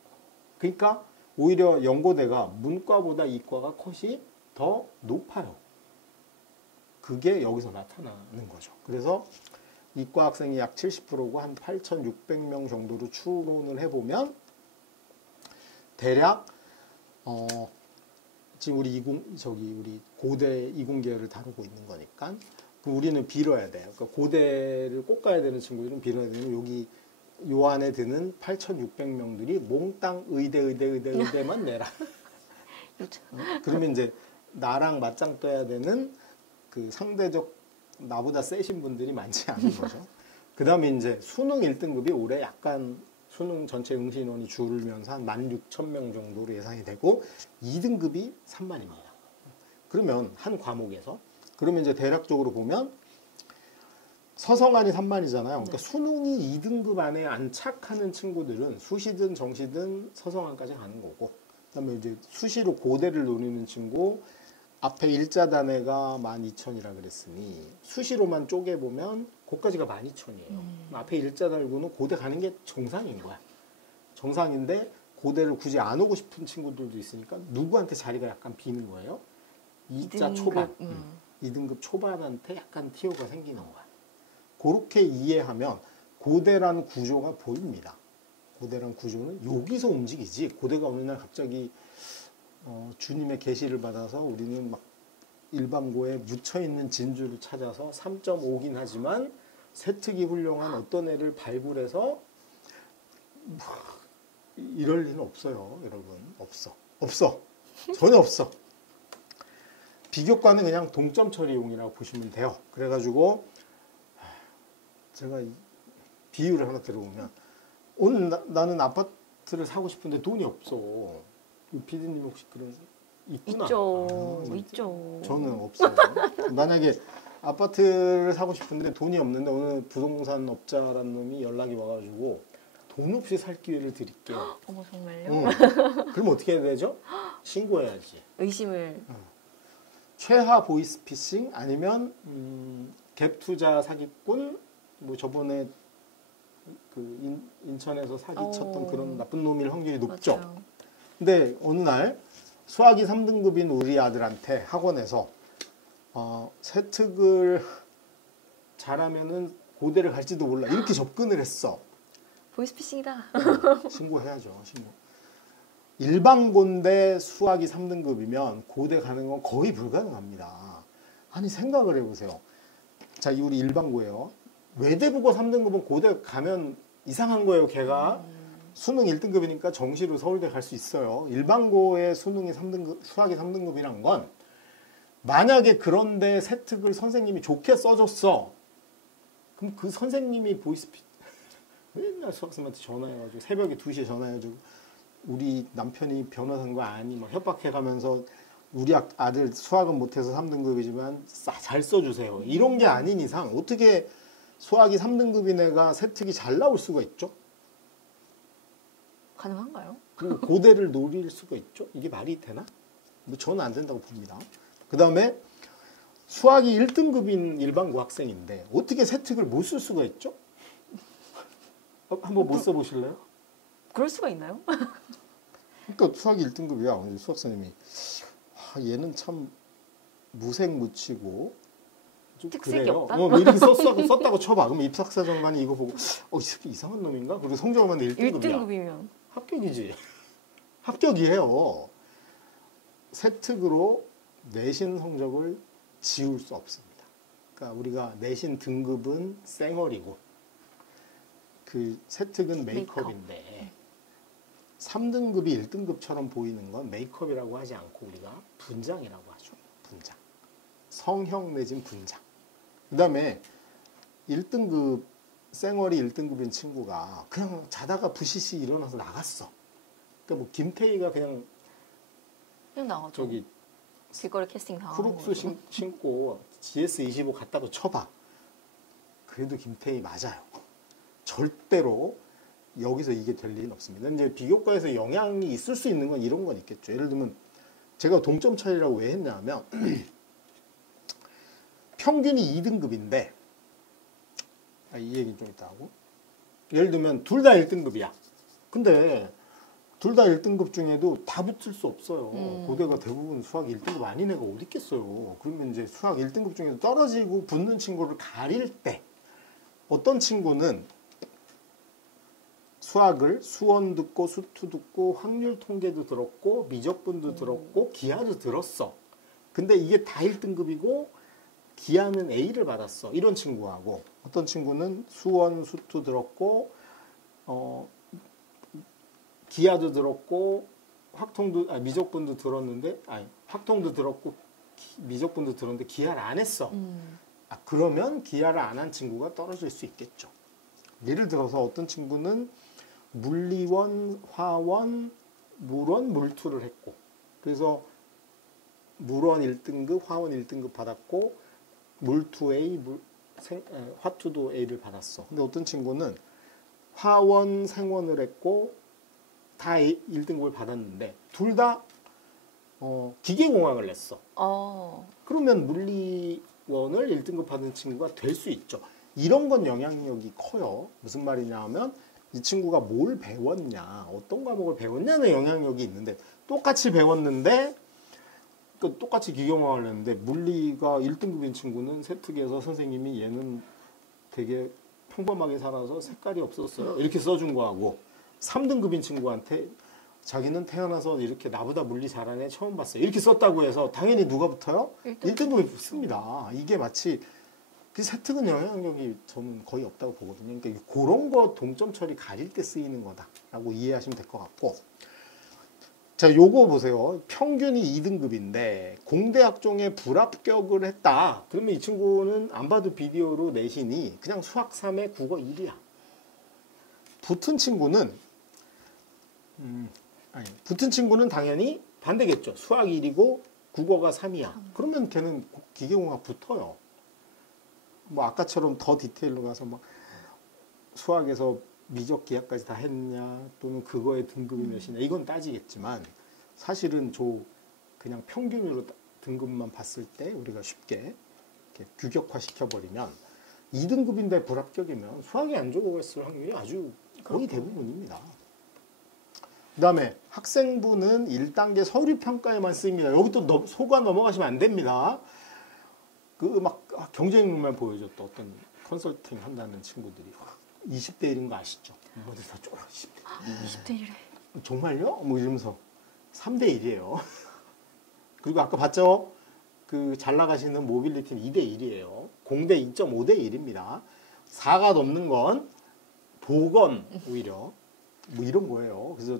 그러니까 오히려 연고대가 문과보다 이과가 컷이 더 높아요. 그게 여기서 나타나는 거죠. 그래서 이과 학생이 약 70%고 한 8,600명 정도로 추론을 해보면 대략 지금 우리 우리 고대 이공계열을 다루고 있는 거니까 우리는 빌어야 돼요. 그러니까 고대를 꼭 가야 되는 친구들은 빌어야 되는, 여기 요 안에 드는 8,600명들이 몽땅 의대만 내라. 그러면 이제 나랑 맞짱 떠야 되는 그 상대적 나보다 세신 분들이 많지 않은 거죠. 그 다음에 이제 수능 1등급이 올해 약간 수능 전체 응시인원이 줄면서 한 16,000명 정도로 예상이 되고 2등급이 3만입니다. 그러면 한 과목에서, 그러면 이제 대략적으로 보면 서성한이 3만이잖아요. 그러니까 수능이 2등급 안에 안착하는 친구들은 수시든 정시든 서성한까지 가는 거고, 그다음에 이제 수시로 고대를 노리는 친구 앞에 일자단에가 12,000이라 그랬으니 수시로만 쪼개보면 고까지가 12,000이에요. 앞에 일자 달고는 고대 가는 게 정상인 거야. 정상인데 고대를 굳이 안 오고 싶은 친구들도 있으니까 누구한테 자리가 약간 비는 거예요? 2자 초반. 2등급 초반한테 약간 티오가 생기는 거야. 그렇게 이해하면 고대라는 구조가 보입니다. 고대라는 구조는 여기서 움직이지, 고대가 어느 날 갑자기 주님의 계시를 받아서 우리는 막 일반고에 묻혀있는 진주를 찾아서 3.5긴 하지만 세특이 훌륭한 어떤 애를 발굴해서 이럴 리는 없어요, 여러분. 없어. 전혀 없어. 비교과는 그냥 동점 처리용이라고 보시면 돼요. 그래가지고 제가 비유를 하나 들어보면, 오늘 나는 아파트를 사고 싶은데 돈이 없어. 피디님 혹시 그런 있구나? 있죠. 저는 없어요. 만약에 아파트를 사고 싶은데 돈이 없는데 어느 부동산 업자라는 놈이 연락이 와가지고 돈 없이 살 기회를 드릴게요. 어머, 정말요? 그럼 어떻게 해야 되죠? 신고해야지. 의심을. 최하 보이스피싱 아니면 갭 투자 사기꾼, 뭐 저번에 그 인천에서 사기쳤던 그런 나쁜 놈일 확률이 높죠. 맞아요. 근데 어느 날 수학이 3등급인 우리 아들한테 학원에서 세특을 잘하면은 고대를 갈지도 몰라, 이렇게 접근을 했어. 보이스피싱이다. 신고해야죠. 신고. 일반고인데 수학이 3등급이면 고대 가는 건 거의 불가능합니다. 아니 생각을 해보세요. 자, 우리 일반고예요. 외대국어 3등급은 고대 가면 이상한 거예요. 걔가 수능 1등급이니까 정시로 서울대 갈 수 있어요. 일반고의 수능이 3등급, 수학이 3등급이란 건 만약에 그런데 세특을 선생님이 좋게 써줬어. 그럼 그 선생님이 맨날 수학생한테 전화해가지고 새벽에 2시에 전화해가지고 우리 남편이 변호사인 거 아니? 막 협박해가면서 우리 아들 수학은 못해서 3등급이지만 잘 써주세요. 이런 게 아닌 이상 어떻게 수학이 3등급인 애가 세특이 잘 나올 수가 있죠? 가능한가요? 그리고 고대를 노릴 수가 있죠? 이게 말이 되나? 뭐 저는 안 된다고 봅니다. 그 다음에 수학이 1등급인 일반고 학생인데 어떻게 세특을 못 쓸 수가 있죠? 한번 못 써보실래요? 그럴 수가 있나요? 그러니까 수학이 1등급이야. 수학선생님이 얘는 참 무색무취고 좀 특색이 그래요. 없다? 뭐 이렇게 썼다고 쳐봐. 그럼 입학사정관이 이거 보고 이 새끼 이상한 놈인가? 그리고 성적만 1등급이야. 1등급이면 합격이지. 합격이에요. 세특으로 내신 성적을 지울 수 없습니다. 그러니까 우리가 내신 등급은 쌩얼이고 그 세특은 메이크업인데 3등급이 1등급처럼 보이는 건 메이크업이라고 하지 않고 우리가 분장이라고 하죠. 분장. 성형 내진 분장. 그 다음에 1등급, 쌩얼이 1등급인 친구가 그냥 자다가 부시시 일어나서 나갔어. 그러니까 뭐 김태희가 그냥 나가죠. 저기 길거리 캐스팅 당하는 크룩스 신고 GS25 갔다고 쳐봐. 그래도 김태희 맞아요. 절대로 여기서 이게 될 일은 없습니다. 이제 비교과에서 영향이 있을 수 있는 건 이런 건 있겠죠. 예를 들면 제가 동점 차이라고 왜 했냐면 평균이 2등급인데 이 얘기는 좀 이따 하고 예를 들면 둘 다 1등급이야. 근데 둘 다 1등급 중에도 다 붙을 수 없어요. 고대가 대부분 수학 1등급 아닌 애가 어디 있겠어요. 그러면 이제 수학 1등급 중에서 떨어지고 붙는 친구를 가릴 때 어떤 친구는 수학을 수원 듣고 수투 듣고 확률 통계도 들었고 미적분도 들었고 기하도 들었어. 근데 이게 다 1등급이고 기하는 A를 받았어. 이런 친구하고 어떤 친구는 수원 수투 들었고 기하도 들었고 미적분도 들었는데 확통도 들었고 미적분도 들었는데 기하를 안 했어. 그러면 기하를 안 한 친구가 떨어질 수 있겠죠. 예를 들어서 어떤 친구는 물리원, 화원, 물원, 물투를 했고 그래서 물원 1등급, 화원 1등급 받았고 물투 A, 화투도 A를 받았어. 근데 어떤 친구는 화원, 생원을 했고 다 1등급을 받았는데 둘 다 기계공학을 냈어. 그러면 물리원을 1등급 받은 친구가 될 수 있죠. 이런 건 영향력이 커요. 무슨 말이냐 하면 이 친구가 뭘 배웠냐, 어떤 과목을 배웠냐는 영향력이 있는데 똑같이 배웠는데 똑같이 기계공학을 했는데 물리가 1등급인 친구는 세특에서 선생님이 얘는 되게 평범하게 살아서 색깔이 없었어요. 이렇게 써준 거하고 3등급인 친구한테 자기는 태어나서 이렇게 나보다 물리 잘하는 애 처음 봤어요. 이렇게 썼다고 해서 당연히 누가 붙어요? 1등급이 붙습니다. 이게 마치 그 세특은 영향력이 저는 거의 없다고 보거든요. 그러니까 그런 거 동점 처리 가릴 때 쓰이는 거다라고 이해하시면 될 것 같고 자, 요거 보세요. 평균이 2등급인데 공대학종에 불합격을 했다. 그러면 이 친구는 안 봐도 비디오로 내신이 그냥 수학 3에 국어 1이야. 붙은 친구는 당연히 반대겠죠. 수학 1이고 국어가 3이야. 그러면 걔는 기계공학 붙어요. 뭐 아까처럼 더 디테일로 가서 막 수학에서 미적 기하까지 다 했냐 또는 그거의 등급이 몇이냐 이건 따지겠지만 사실은 그냥 평균으로 등급만 봤을 때 우리가 쉽게 이렇게 규격화 시켜버리면 2등급인데 불합격이면 수학이 안 좋았을 확률이 아주 거의 대부분입니다. 그 다음에 학생부는 1단계 서류평가에만 쓰입니다. 여기 또 속아 넘어가시면 안 됩니다. 경쟁률만 보여줬던 어떤 컨설팅 한다는 친구들이 20대 1인 거 아시죠? 모두 다 쫄아 20대 1에 정말요? 뭐 이러면서 3대 1이에요. 그리고 아까 봤죠? 그 잘 나가시는 모빌리티는 2대 1이에요. 공대 2.5대 1입니다. 4가 넘는 건 보건 오히려 뭐 이런 거예요. 그래서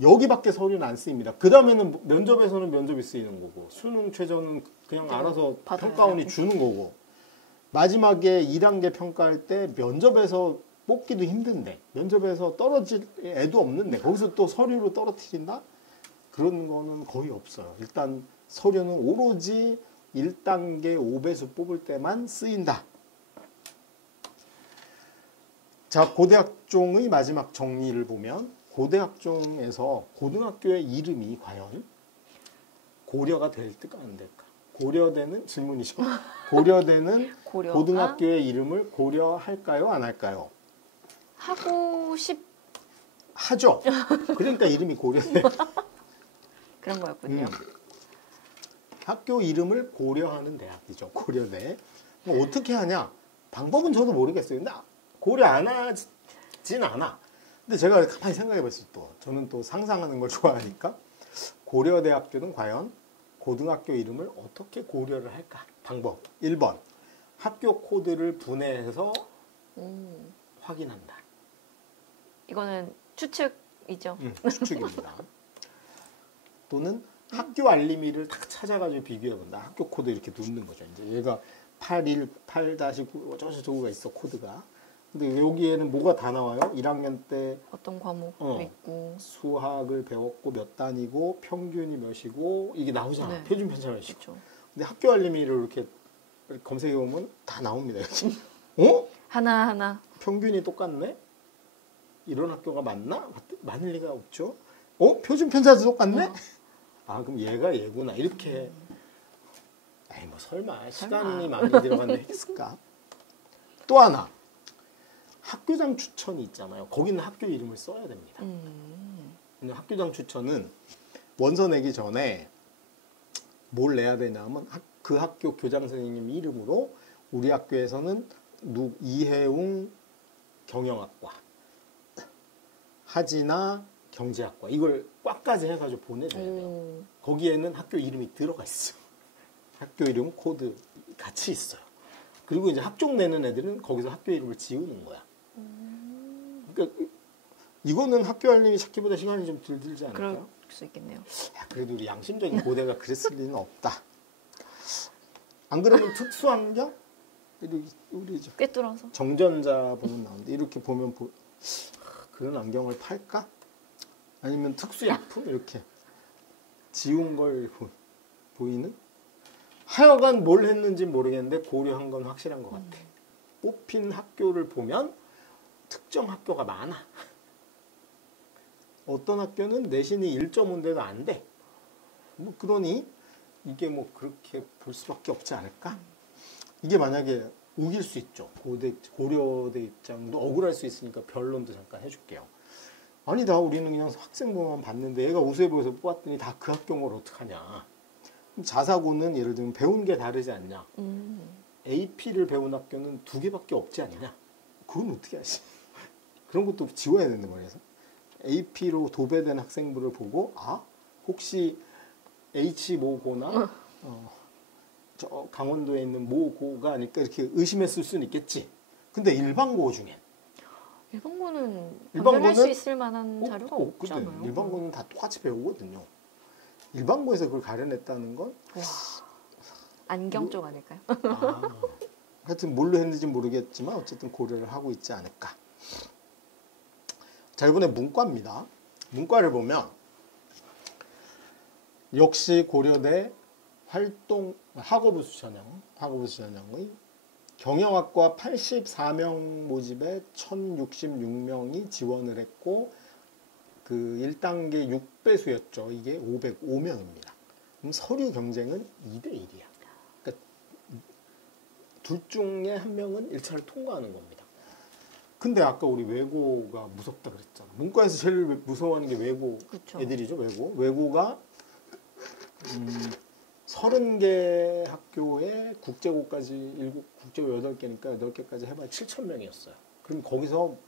여기밖에 서류는 안 쓰입니다. 그 다음에는 면접에서는 면접이 쓰이는 거고 수능 최저는 그냥 알아서 평가원이 주는 거고 마지막에 2단계 평가할 때 면접에서 뽑기도 힘든데 면접에서 떨어질 애도 없는데 거기서 또 서류로 떨어뜨린다? 그런 거는 거의 없어요. 일단 서류는 오로지 1단계 5배수 뽑을 때만 쓰인다. 자, 고대학종의 마지막 정리를 보면 고대학종에서 고등학교의 이름이 과연 고려가 될까 안 될까? 고려되는 질문이죠. 고려되는 고등학교의 이름을 고려할까요? 안 할까요? 하고 하죠. 그러니까 이름이 고려돼. 그런 거였군요. 학교 이름을 고려하는 대학이죠. 고려대. 뭐 어떻게 하냐? 방법은 저도 모르겠어요. 근데 고려 안 하진 않아. 근데 제가 가만히 생각해 봤어요. 저는 또 상상하는 걸 좋아하니까 고려대학교는 과연 고등학교 이름을 어떻게 고려를 할까? 방법 1번 학교 코드를 분해해서 확인한다. 이거는 추측이죠. 추측입니다. 또는 학교 알림이를 딱 찾아가지고 비교해본다. 학교 코드 이렇게 넣는 거죠. 이제 얘가 81, 8-9 어쩌고저쩌고가 있어 코드가. 근데 여기에는 뭐가 다 나와요? 1학년 때 어떤 과목 있고 수학을 배웠고 몇 단이고 평균이 몇이고 이게 나오잖아. 네. 표준 편차몇이고. 그렇죠. 근데 학교 알림이를 이렇게 검색해 보면 다 나옵니다. 여기. 어? 하나하나 평균이 똑같네? 이런 학교가 맞나? 맞을 리가 없죠. 어? 표준 편차도 똑같네? 아 그럼 얘가 얘구나. 이렇게. 에이 뭐 설마 시간이 많이 들어갔는데 했을까? 또 하나. 학교장 추천이 있잖아요. 거기는 학교 이름을 써야 됩니다. 근데 학교장 추천은 원서 내기 전에 뭘 내야 되냐면 그 학교 교장 선생님 이름으로 우리 학교에서는 이해웅 경영학과, 하진아 경제학과 이걸 꽉까지 해가지고 보내줘야 돼요. 거기에는 학교 이름이 들어가 있어. 학교 이름 코드 같이 있어요. 그리고 이제 학종 내는 애들은 거기서 학교 이름을 지우는 거야. 그러니까 이거는 학교 알림이 찾기보다 시간이 좀 덜 들지 않을까요? 그럴 수 있겠네요. 야, 그래도 우리 양심적인 고대가 그랬을 리는 없다. 안 그러면 특수환경? 우리 꿰뚫어서 정전자 보면 나오는데 이렇게 보면 그런 안경을 팔까? 아니면 특수약품? 이렇게 지운 걸 보이는? 하여간 뭘 했는지 모르겠는데 고려한 건 확실한 것 같아. 뽑힌 학교를 보면 특정 학교가 많아. 어떤 학교는 내신이 1.5인데도 안 돼. 뭐 그러니 이게 뭐 그렇게 볼 수밖에 없지 않을까? 이게 만약에 우길 수 있죠. 고려대 입장도 억울할 수 있으니까 변론도 잠깐 해줄게요. 아니다. 우리는 그냥 학생부만 봤는데 얘가 우수해보여서 뽑았더니 다 그 학교인 걸 어떡하냐. 자사고는 예를 들면 배운 게 다르지 않냐. AP를 배운 학교는 2개밖에 없지 않냐. 그건 어떻게 하시? 그런 것도 지워야 된단 말이에요. AP로 도배된 학생부를 보고 혹시 H모고나 저 강원도에 있는 모고가 아닐까 이렇게 의심했을 수는 있겠지. 근데 일반고 중엔 일반고는 일반고는 판별할 수 있을 만한 자료가 없잖아요. 일반고는 다 똑같이 배우거든요. 일반고에서 그걸 가려냈다는 건 안경 쪽 아닐까요? 하여튼 뭘로 했는지 모르겠지만 어쨌든 고려를 하고 있지 않을까. 자, 이번에 문과입니다. 문과를 보면 역시 고려대 학업우수 전형의 경영학과 84명 모집에 1066명이 지원을 했고 그 1단계 6배수였죠. 이게 505명입니다. 그럼 서류 경쟁은 2대1이야. 그러니까 둘 중에 한 명은 1차를 통과하는 겁니다. 근데 아까 우리 외고가 무섭다 그랬잖아. 문과에서 제일 무서워하는 게 외고 그쵸. 애들이죠. 외고가 30개 학교에 국제고까지 국제고 8개니까 8개까지 해봐야 7,000명이었어요. 그럼 거기서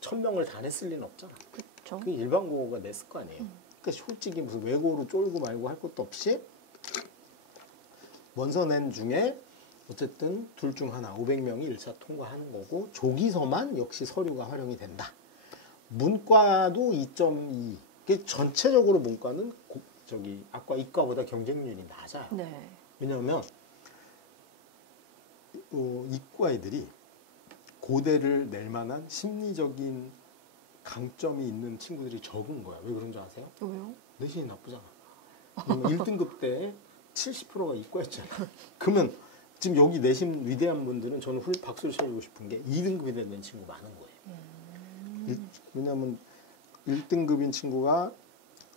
1,000명을 다 냈을 리는 없잖아. 그렇죠. 그 일반고가 냈을 거 아니에요. 그러니까 솔직히 무슨 외고로 쫄고 말고 할 것도 없이 원서 낸 중에 어쨌든 둘 중 하나 500명이 1차 통과하는 거고 조기서만 역시 서류가 활용이 된다. 문과도 2.2. 전체적으로 문과는 아까 이과보다 경쟁률이 낮아요. 네. 왜냐하면 이과 애들이 고대를 낼 만한 심리적인 강점이 있는 친구들이 적은 거야. 왜 그런 줄 아세요? 왜요? 내신이 나쁘잖아. 1등급 때 70%가 이과였잖아. 그러면 지금 여기 내신 위대한 분들은 저는 박수를 쳐주고 싶은 게 2등급이 되는 친구 많은 거예요. 왜냐하면 1등급인 친구가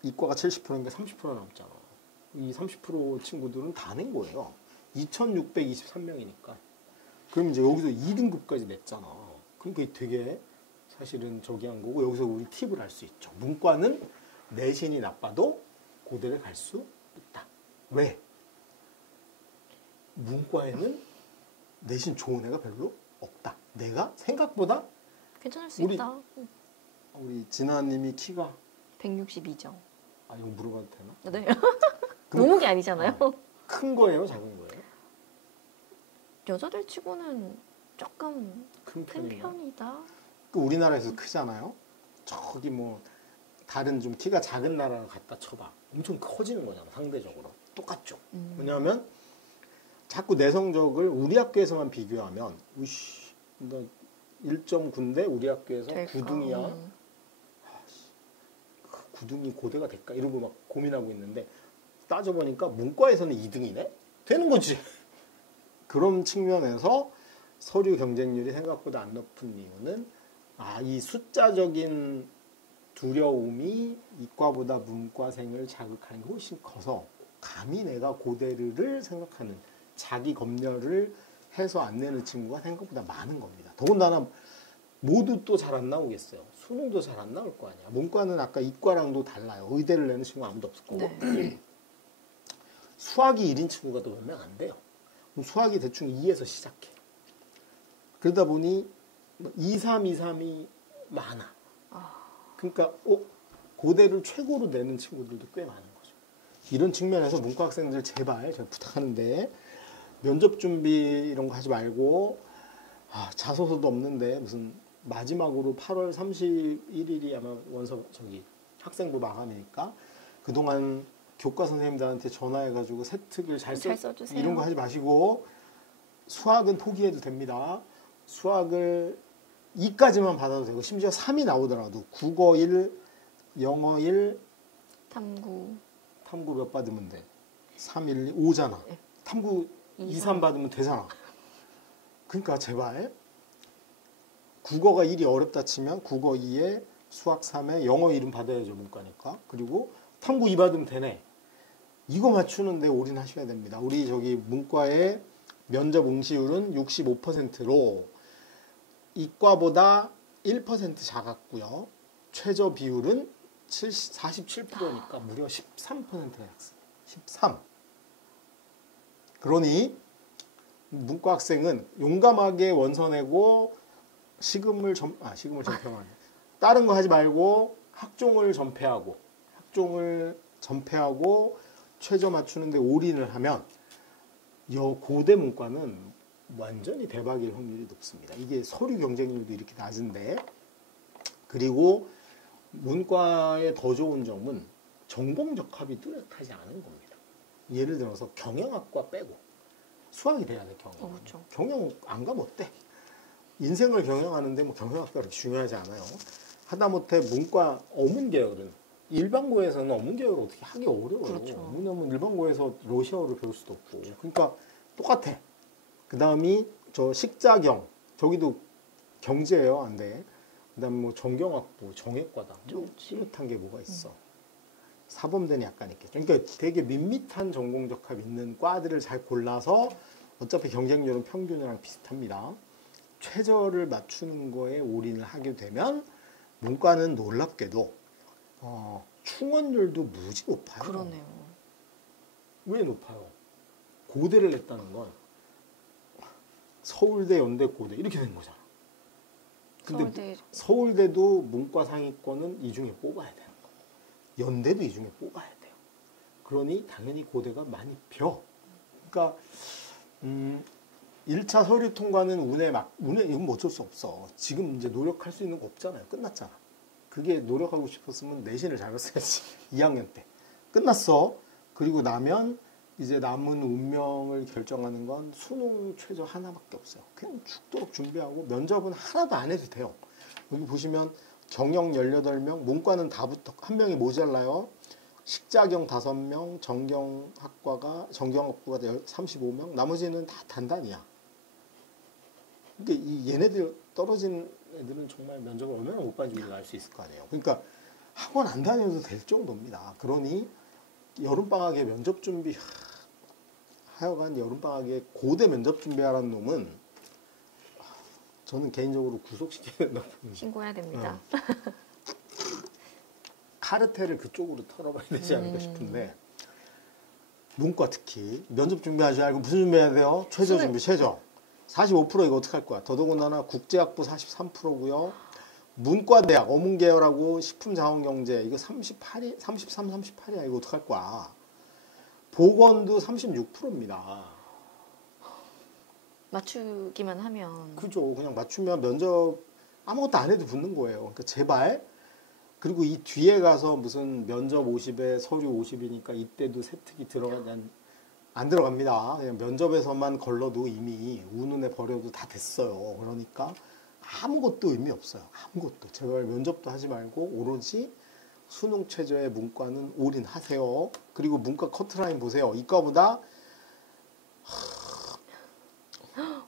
이과가 70%인가 30% 남잖아. 이 30% 친구들은 다 낸 거예요. 2,623명이니까. 그럼 이제 여기서 2등급까지 냈잖아. 그러니까 되게 사실은 저기 한 거고 여기서 우리 팁을 알 수 있죠. 문과는 내신이 나빠도 고대를 갈 수 있다. 왜? 문과에는 내신 좋은 애가 별로 없다. 내가 생각보다 괜찮을 수 있다. 우리 진아님이 키가 162죠. 이거 물어봐도 되나? 네. 노는 게 아니잖아요. 큰 거예요, 작은 거예요? 여자들 치고는 조금 큰 큰 편인가요? 편이다. 우리나라에서 크잖아요. 저기 뭐 다른 좀 키가 작은 나라를 갖다 쳐봐. 엄청 커지는 거잖아, 상대적으로. 똑같죠. 왜냐하면 자꾸 내 성적을 우리 학교에서만 비교하면 우씨, 나 1.9인데 우리 학교에서 될까? 9등이야. 그 9등이 고대가 될까? 이러고 막 고민하고 있는데 따져보니까 문과에서는 2등이네? 되는 거지. 그런 측면에서 서류 경쟁률이 생각보다 안 높은 이유는 이 숫자적인 두려움이 이과보다 문과생을 자극하는 게 훨씬 커서 감히 내가 고대를 생각하는 자기 검열을 해서 안 내는 친구가 생각보다 많은 겁니다. 더군다나 모두 또 잘 안 나오겠어요. 수능도 잘 안 나올 거 아니야. 문과는 아까 이과랑도 달라요. 의대를 내는 친구 아무도 없을 거고. 네. 수학이 1인 친구가 또 몇 명 안 돼요. 그럼 수학이 대충 2에서 시작해. 그러다 보니 2, 3, 2, 3이 많아. 그러니까 고대를 최고로 내는 친구들도 꽤 많은 거죠. 이런 측면에서 문과 학생들 제발 제가 부탁하는데 면접 준비 이런 거 하지 말고 자소서도 없는데 무슨 마지막으로 8월 31일이 아마 학생부 마감이니까 그동안 교과 선생님들한테 전화해가지고 세특일 잘 써주세요. 이런 거 하지 마시고 수학은 포기해도 됩니다. 수학을 2까지만 받아도 되고 심지어 3이 나오더라도 국어 1, 영어 1, 탐구 몇 받으면 돼? 3, 1, 2, 5잖아. 네. 탐구 2, 3 받으면 되잖아. 그러니까 제발 국어가 1이 어렵다 치면 국어 2에 수학 3에 영어 1은 받아야죠, 문과니까. 그리고 탐구 2 받으면 되네. 이거 맞추는데 올인하셔야 됩니다. 우리 저기 문과의 면접 응시율은 65%로 이과보다 1% 작았고요. 최저 비율은 47%니까 무려 13%가 약습. 13. 그러니 문과 학생은 용감하게 원서 내고 시금을 전폐하고 다른 거 하지 말고 학종을 전폐하고 최저 맞추는데 올인을 하면 고대 문과는 완전히 대박일 확률이 높습니다. 이게 서류 경쟁률도 이렇게 낮은데, 그리고 문과의 더 좋은 점은 전공 적합이 뚜렷하지 않은 겁니다. 예를 들어서 경영학과 빼고 수학이 돼야 돼. 그렇죠. 경영 안 가면 어때? 인생을 경영하는데 뭐 경영학과 그렇게 중요하지 않아요. 하다못해 문과 어문계열은 일반고에서는 어문계열을 어떻게 하기 어려워요. 그렇죠. 왜냐면 일반고에서 러시아어를 배울 수도 없고. 그러니까 똑같아. 그 다음이 저 식자경, 저기도 경제예요, 안 돼. 그 다음에 뭐 정경학부, 정외과다. 뚜렷한 게 뭐가 있어. 사범대는 약간 있겠죠. 그러니까 되게 밋밋한 전공 적합 있는 과들을 잘 골라서 어차피 경쟁률은 평균이랑 비슷합니다. 최저를 맞추는 거에 올인을 하게 되면 문과는 놀랍게도 충원율도 무지 높아요. 그러네요. 왜 높아요? 고대를 냈다는 건 서울대, 연대, 고대 이렇게 된 거잖아. 근데 서울대도 문과 상위권은 이 중에 뽑아야 되는 거예요. 연대도 이 중에 뽑아야 돼요. 그러니 당연히 고대가 많이 벼. 그러니까 1차 서류 통과는 운에 이건 뭐 어쩔 수 없어. 지금 이제 노력할 수 있는 거 없잖아요. 끝났잖아. 그게 노력하고 싶었으면 내신을 잘 봤어야지. 2학년 때. 끝났어. 그리고 나면 이제 남은 운명을 결정하는 건 수능 최저 하나밖에 없어요. 그냥 죽도록 준비하고 면접은 하나도 안 해도 돼요. 여기 보시면 경영 18명, 문과는 다 붙어. 한 명이 모자라요. 식자경 5명, 정경학부가 35명, 나머지는 다 단단이야. 그러니까 얘네들 떨어진 애들은 정말 면접을 얼마나 못 봐주는지 알 수 있을 거 아니에요. 그러니까 학원 안 다녀도 될 정도입니다. 그러니 여름방학에 면접 준비 하여간 여름방학에 고대 면접 준비하라는 놈은 저는 개인적으로 구속시켜야 된다고 봅니다. 신고해야 됩니다. 카르텔을 그쪽으로 털어봐야 되지 않을까 싶은데 문과 특히 면접 준비하지 말고 무슨 준비해야 돼요? 최저 준비, 최저. 45% 이거 어떡할 거야? 더더군다나 국제학부 43%고요. 문과대학, 어문계열하고 식품자원경제 이거 33, 38이야. 이거 어떡할 거야? 보건도 36%입니다. 맞추기만 하면. 그죠. 그냥 맞추면 면접 아무것도 안 해도 붙는 거예요. 그러니까 제발. 그리고 이 뒤에 가서 무슨 면접 50에 서류 50이니까 이때도 세특이 들어가지 안 들어갑니다. 그냥 면접에서만 걸러도 이미 운운에 버려도 다 됐어요. 그러니까 아무것도 의미 없어요. 아무것도. 제발 면접도 하지 말고 오로지 수능 최저의 문과는 올인하세요. 그리고 문과 커트라인 보세요. 이과보다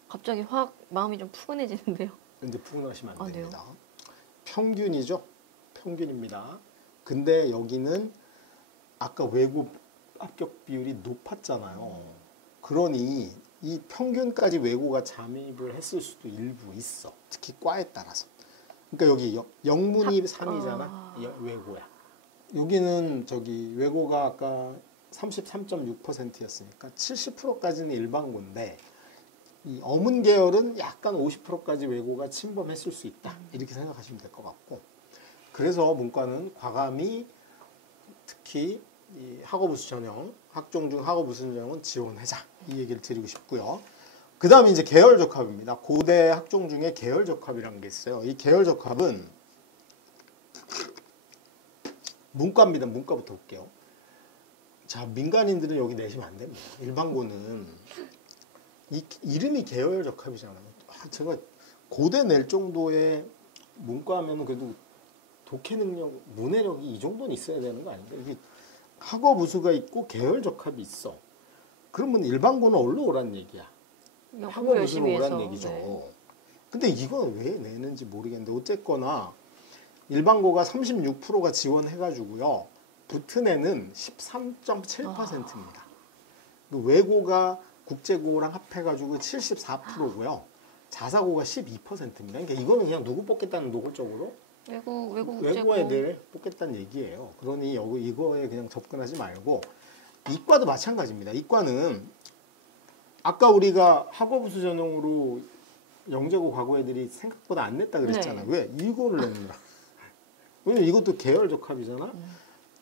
갑자기 확 마음이 좀 푸근해지는데요. 이제 푸근하시면 안 아, 됩니다. 평균이죠. 평균입니다. 근데 여기는 아까 외고 합격 비율이 높았잖아요. 그러니 이 평균까지 외고가 잠입을 했을 수도 일부 있어. 특히 과에 따라서. 그러니까 여기 영문이 3이잖아. 외고야. 여기는 저기 외고가 아까 33.6%였으니까 70%까지는 일반고인데 이 어문 계열은 약간 50%까지 외고가 침범했을 수 있다. 이렇게 생각하시면 될 것 같고. 그래서 문과는 과감히 특히 이 학업우수 전형, 학종 중 학업우수 전형은 지원하자. 이 얘기를 드리고 싶고요. 그 다음에 이제 계열적합입니다. 고대 학종 중에 계열적합이라는 게 있어요. 이 계열적합은 문과입니다. 문과부터 볼게요. 자, 민간인들은 여기 내시면 안 됩니다. 일반고는 이름이 계열적합이잖아요. 제가 고대 낼 정도의 문과하면 그래도 독해 능력, 문해력이 이 정도는 있어야 되는 거 아닌가? 이게 학업 우수가 있고 계열 적합이 있어. 그러면 일반고는 얼로 오란 얘기야. 학업 우수로 오란 얘기죠. 네. 근데 이건 왜 내는지 모르겠는데 어쨌거나 일반고가 36%가 지원해가지고요. 붙은 애는 13.7%입니다. 외고가 국제고랑 합해가지고 74%고요. 자사고가 12%입니다. 그러니까 이거는 그냥 누구 뽑겠다는 노골적으로 외고 애들 뽑겠다는 얘기예요. 그러니 이거에 그냥 접근하지 말고 이과도 마찬가지입니다. 이과는 아까 우리가 학업우수 전형으로 영재고 과거 애들이 생각보다 안 냈다 그랬잖아. 네. 왜? 이거를 냈느라. 왜냐면 이것도 계열적합이잖아.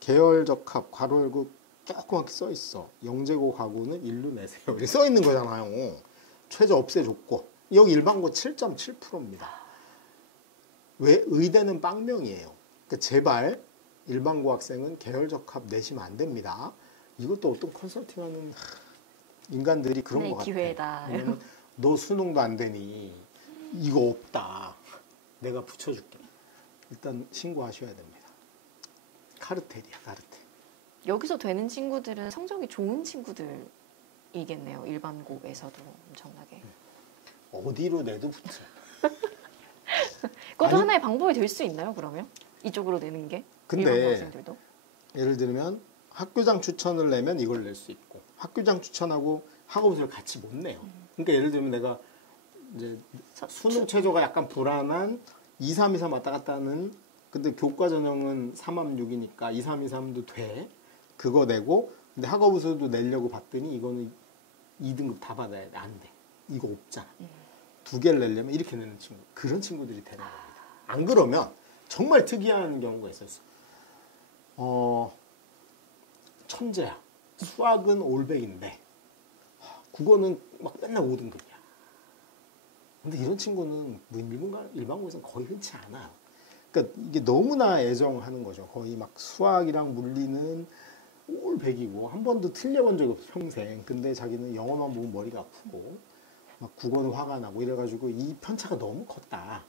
계열적합 괄호 열고 조그맣게 써 있어. 영재고 과고는 일로 내세요. 이렇게 써 있는 거잖아요. 최저 없애줬고 여기 일반고 7.7%입니다. 왜? 의대는 빵명이에요. 그러니까 제발 일반고 학생은 계열적합 내시면 안 됩니다. 이것도 어떤 컨설팅하는 인간들이 그런 것 같아. 기회다. 왜냐면 너 수능도 안 되니 이거 없다. 내가 붙여줄게. 일단 신고하셔야 됩니다. 카르텔이야, 카르텔. 여기서 되는 친구들은 성적이 좋은 친구들이겠네요. 일반고에서도 엄청나게. 어디로 내도 붙어. 그것도 하나의 방법이 될 수 있나요, 그러면? 이쪽으로 내는 게? 근데 학생들도? 예를 들면 학교장 추천을 내면 이걸 낼 수 있고 학교장 추천하고 학업우수를 같이 못 내요. 그러니까 예를 들면 내가 이제 수능 최저가 약간 불안한 2, 3, 2, 3 왔다 갔다 하는 근데 교과 전형은 3, 6이니까 2, 3, 2, 3도 돼. 그거 내고 근데 학업우수도 내려고 봤더니 이거는 2등급 다 받아야 돼. 안 돼. 이거 없잖아. 두 개를 내려면 이렇게 내는 친구. 그런 친구들이 되는 겁니다. 안 그러면 정말 특이한 경우가 있었어. 천재야. 수학은 올백인데 국어는 막 맨날 5등급이야. 근데 이런 친구는 뭐 일반고에서는 거의 흔치 않아요. 그러니까 이게 너무나 애정하는 거죠. 거의 막 수학이랑 물리는 올백이고 한 번도 틀려본 적이 없어 평생. 근데 자기는 영어만 보면 머리가 아프고 막 국어는 화가 나고 이래가지고 이 편차가 너무 컸다.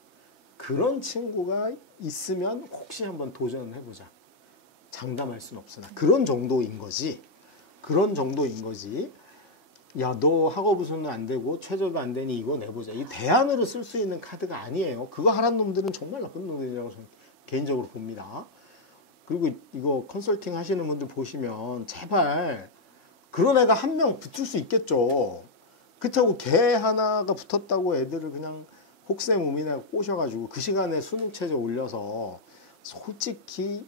그런 친구가 있으면 혹시 한번 도전해보자. 장담할 수는 없으나 그런 정도인 거지. 그런 정도인 거지. 야, 너 학업우수는 안 되고 최저도 안 되니 이거 내보자. 이 대안으로 쓸 수 있는 카드가 아니에요. 그거 하라는 놈들은 정말 나쁜 놈들이라고 저는 개인적으로 봅니다. 그리고 이거 컨설팅 하시는 분들 보시면 제발 그런 애가 한 명 붙을 수 있겠죠. 그렇다고 개 하나가 붙었다고 애들을 그냥 혹세무민에 꼬셔가지고 그 시간에 수능 최저 올려서 솔직히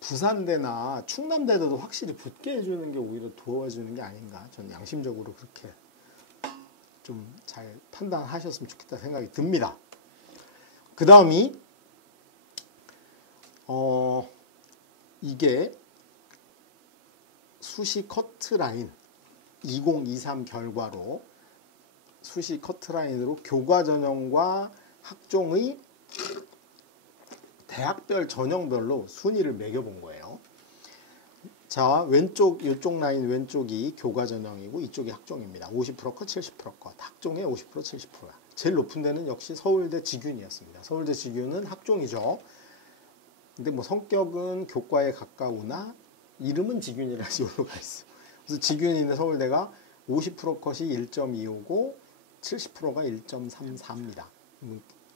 부산대나 충남대도 확실히 붙게 해주는 게 오히려 도와주는 게 아닌가. 저는 양심적으로 그렇게 좀 잘 판단하셨으면 좋겠다 생각이 듭니다. 그 다음이 이게 수시 커트라인 2023 결과로 수시 커트라인으로 교과 전형과 학종의 대학별 전형별로 순위를 매겨본 거예요. 자, 이쪽 라인 왼쪽이 교과 전형이고 이쪽이 학종입니다. 50% 컷, 70% 컷. 학종의 50%, 70%야. 제일 높은 데는 역시 서울대 지균이었습니다. 서울대 지균은 학종이죠. 근데 뭐 성격은 교과에 가까우나 이름은 지균이라서 올라가 있어. 그래서 지균이 있는 서울대가 50% 컷이 1.25고 70%가 1.34입니다.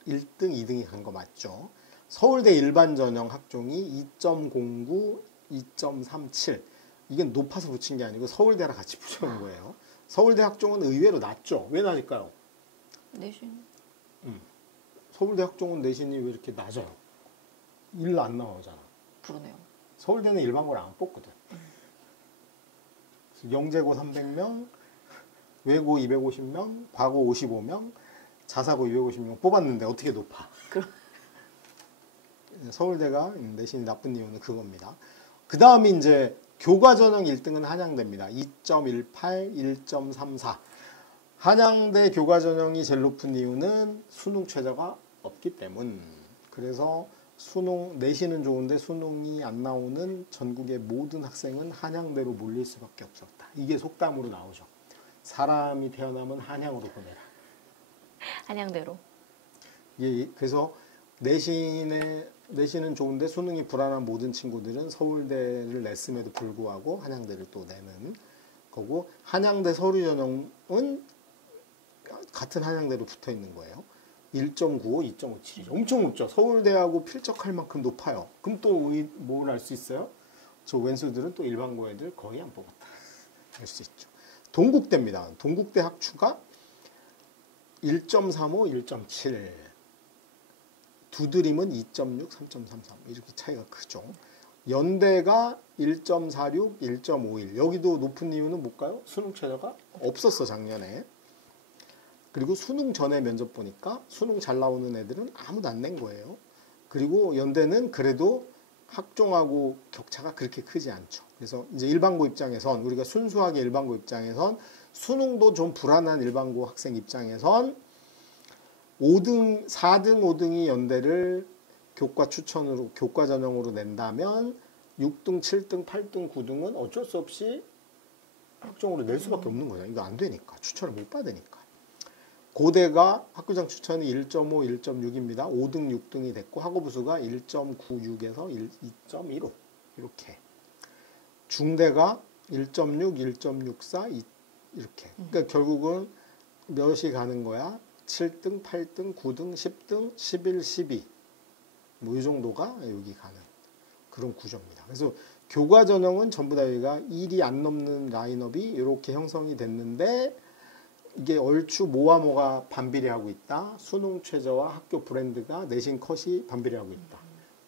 1등, 2등이 간 거 맞죠? 서울대 일반 전형 학종이 2.09, 2.37. 이건 높아서 붙인 게 아니고 서울대랑 같이 붙여놓은 거예요. 서울대 학종은 의외로 낮죠? 왜 낮을까요? 내신. 서울대 학종은 내신이 왜 이렇게 낮아요? 1 안 나오잖아. 그러네요. 서울대는 일반고를 안 뽑거든. 영재고 300명, 외고 250명, 과고 55명, 자사고 250명 뽑았는데 어떻게 높아? 서울대가 내신이 나쁜 이유는 그겁니다. 그 다음에 이제 교과 전형 1등은 한양대입니다. 2.18, 1.34. 한양대 교과 전형이 제일 높은 이유는 수능 최저가 없기 때문. 그래서 수능 내신은 좋은데 수능이 안 나오는 전국의 모든 학생은 한양대로 몰릴 수밖에 없었다. 이게 속담으로 나오죠. 사람이 태어나면 한양으로 보내라. 한양대로. 예, 그래서 내신은 좋은데 수능이 불안한 모든 친구들은 서울대를 냈음에도 불구하고 한양대를 또 내는 거고, 한양대 서류전형은 같은 한양대로 붙어 있는 거예요. 1.95, 2.57. 엄청 높죠. 서울대하고 필적할 만큼 높아요. 그럼 또 뭘 알 수 있어요? 저 왼수들은 또 일반고 애들 거의 안 뽑았다. 알 수 있죠. 동국대입니다. 동국대 학추가 1.35, 1.7. 두드림은 2.6, 3.33. 이렇게 차이가 크죠. 연대가 1.46, 1.51. 여기도 높은 이유는 뭘까요? 수능 최저가 없었어, 작년에. 그리고 수능 전에 면접 보니까 수능 잘 나오는 애들은 아무도 안 낸 거예요. 그리고 연대는 그래도 학종하고 격차가 그렇게 크지 않죠. 그래서 이제 일반고 입장에선, 우리가 순수하게 일반고 입장에선, 수능도 좀 불안한 일반고 학생 입장에선 5등, 4등, 5등이 연대를 교과 추천으로, 교과 전형으로 낸다면 6등, 7등, 8등, 9등은 어쩔 수 없이 학종으로 낼 수밖에 없는 거죠. 이거 안 되니까. 추천을 못 받으니까. 고대가 학교장 추천이 1.5, 1.6입니다. 5등, 6등이 됐고 학업우수가 1.96에서 2.15 이렇게. 중대가 1.6, 1.64 이렇게. 그러니까 결국은 몇이 가는 거야? 7등, 8등, 9등, 10등, 11, 12 뭐 이 정도가 여기 가는 그런 구조입니다. 그래서 교과 전형은 전부 다 여기가 1이 안 넘는 라인업이 이렇게 형성이 됐는데, 이게 얼추 뭐와 뭐가 반비례하고 있다. 수능 최저와 학교 브랜드가 내신 컷이 반비례하고 있다.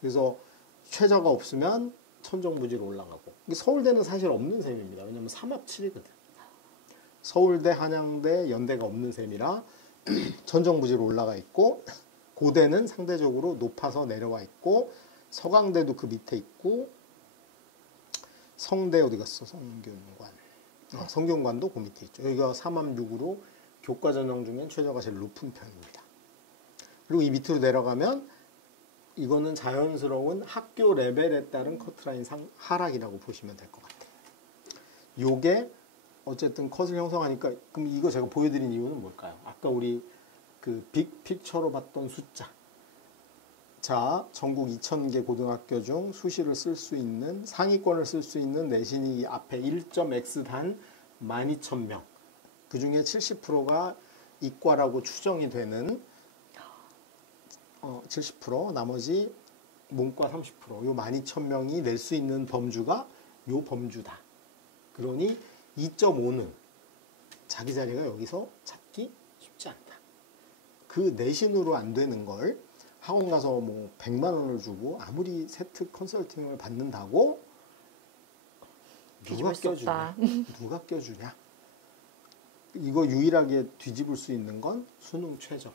그래서 최저가 없으면 천정부지로 올라가고. 서울대는 사실 없는 셈입니다. 왜냐하면 3합7이거든. 서울대, 한양대, 연대가 없는 셈이라 천정부지로 올라가 있고, 고대는 상대적으로 높아서 내려와 있고, 서강대도 그 밑에 있고, 성대 어디 갔어? 성균관. 성균관도 그 밑에 있죠. 여기가 3합6으로 교과 전형 중엔 최저가 제일 높은 편입니다. 그리고 이 밑으로 내려가면 이거는 자연스러운 학교 레벨에 따른 커트라인 하락이라고 보시면 될 것 같아요. 요게 어쨌든 컷을 형성하니까, 그럼 이거 제가 보여드린 이유는 뭘까요? 아까 우리 그 빅픽처로 봤던 숫자. 자, 전국 2,000개 고등학교 중 수시를 쓸 수 있는, 상위권을 쓸 수 있는 내신이 앞에 1.x 단 12,000명. 그 중에 70%가 이과라고 추정이 되는 70%, 나머지 문과 30%. 요 12,000명이 낼 수 있는 범주가 요 범주다. 그러니 2.5는 자기 자리가 여기서 찾기 쉽지 않다. 그 내신으로 안 되는 걸 학원 가서 뭐 100만 원을 주고 아무리 세트 컨설팅을 받는다고 누가 껴주냐? 누가 껴주냐? 이거 유일하게 뒤집을 수 있는 건 수능 최저.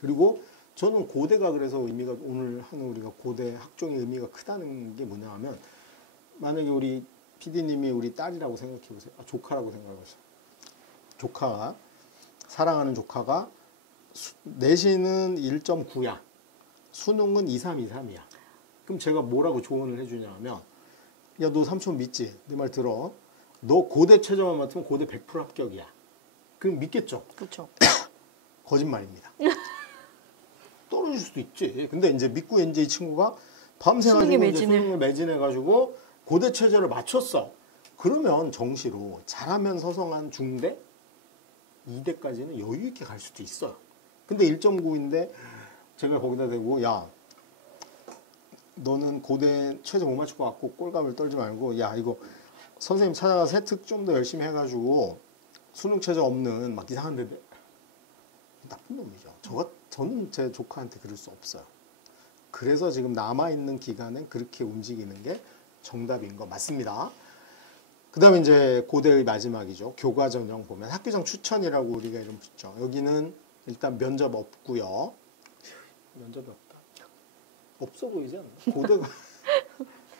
그리고 저는 고대가 그래서 의미가, 오늘 하는 우리가 고대 학종의 의미가 크다는 게 뭐냐 하면, 만약에 우리 PD님이 우리 딸이라고 생각해 보세요. 아, 조카라고 생각해 보세요. 조카가 사랑하는 조카가 내신은 1.9야. 수능은 2323이야. 그럼 제가 뭐라고 조언을 해주냐면 야, 너 삼촌 믿지? 내 말 들어. 너 고대 최저만 맡으면 고대 100% 합격이야. 그럼 믿겠죠? 그렇죠. 거짓말입니다. 떨어질 수도 있지. 근데 이제 믿고 이제 이 친구가 밤새 수능에 가지고 이제 매진을. 수능을 매진해가지고 고대 최저를 맞췄어. 그러면 정시로 잘하면 서성한 중대, 2대까지는 여유 있게 갈 수도 있어요. 근데 1.9인데 제가 거기다 대고 야, 너는 고대 최저 못 맞출 것 같고 꼴값을 떨지 말고 야, 이거 선생님 찾아가서 혜택 좀 더 열심히 해가지고 수능 최저 없는 막 이상한 데 나쁜 놈이죠. 저는 제 조카한테 그럴 수 없어요. 그래서 지금 남아있는 기간엔 그렇게 움직이는 게 정답인 거 맞습니다. 그 다음에 이제 고대의 마지막이죠. 교과 전형 보면 학교장 추천이라고 우리가 이름 붙죠. 여기는 일단 면접 없고요. 면접이 없다. 없어 보이지 않나?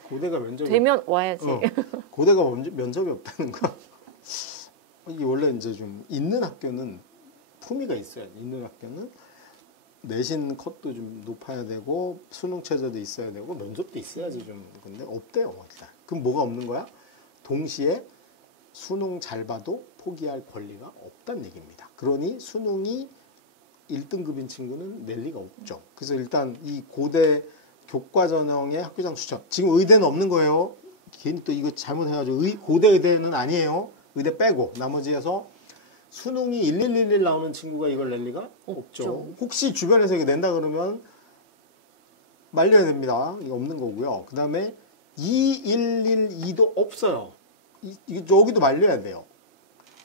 고대가 면접이 되면 와야지. 고대가 면접이 없다는 거. 이게 원래 이제 좀 있는 학교는 품위가 있어야 돼. 있는 학교는 내신 컷도 좀 높아야 되고 수능 최저도 있어야 되고 면접도 있어야지 좀. 근데 없대요. 일단. 그럼 뭐가 없는 거야? 동시에 수능 잘 봐도 포기할 권리가 없다는 얘기입니다. 그러니 수능이 1등급인 친구는 낼 리가 없죠. 그래서 일단 이 고대 교과 전형의 학교장 추천. 지금 의대는 없는 거예요. 괜히 또 이거 잘못해가지고 고대 의대는 아니에요. 의대 빼고 나머지에서 수능이 1111 나오는 친구가 이걸 낼 리가 없죠. 혹시 주변에서 이거 낸다 그러면 말려야 됩니다. 이거 없는 거고요. 그 다음에 2112도 없어요. 여기도 말려야 돼요.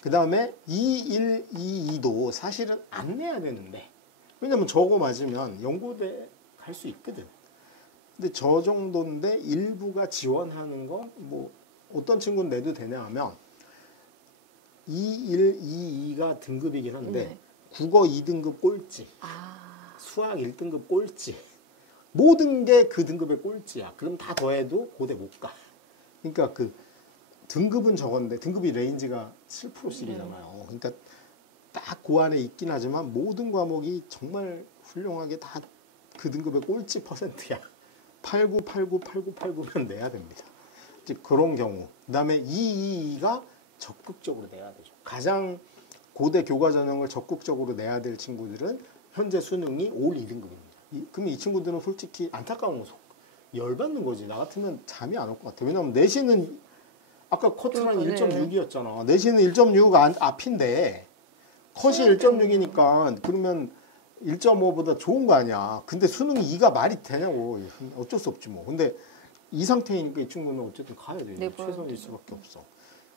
그 다음에 2122도 사실은 안 내야 되는데 왜냐면 저거 맞으면 연고대 갈 수 있거든. 근데 저 정도인데 일부가 지원하는 거 뭐 어떤 친구는 내도 되냐 하면 2122가 등급이긴 한데 네. 국어 2등급 꼴찌, 아, 수학 1등급 꼴찌, 모든 게 그 등급의 꼴찌야. 그럼 다 더해도 고대 못 가. 그러니까 그 등급은 저건데 등급이 레인지가 7%씩이잖아요. 그러니까 딱 그 안에 있긴 하지만 모든 과목이 정말 훌륭하게 다 그 등급의 꼴찌 %야. 89, 89, 89, 89면 내야 됩니다. 이제 그런 경우. 그 다음에 222가 적극적으로 내야 되죠. 가장 고대 교과 전형을 적극적으로 내야 될 친구들은 현재 수능이 올 2등급입니다. 그럼 이 친구들은 솔직히 안타까운 거 열받는 거지. 나 같으면 잠이 안 올 것 같아. 왜냐면 내신은 아까 커트랑 1.6이었잖아. 내신은 1.6 앞인데 컷이 1.6이니까 그러면 1.5보다 좋은 거 아니야. 근데 수능이 2가 말이 되냐고. 어쩔 수 없지 뭐. 근데 이 상태이니까 이 친구는 어쨌든 가야 돼. 최선일 수밖에 없어.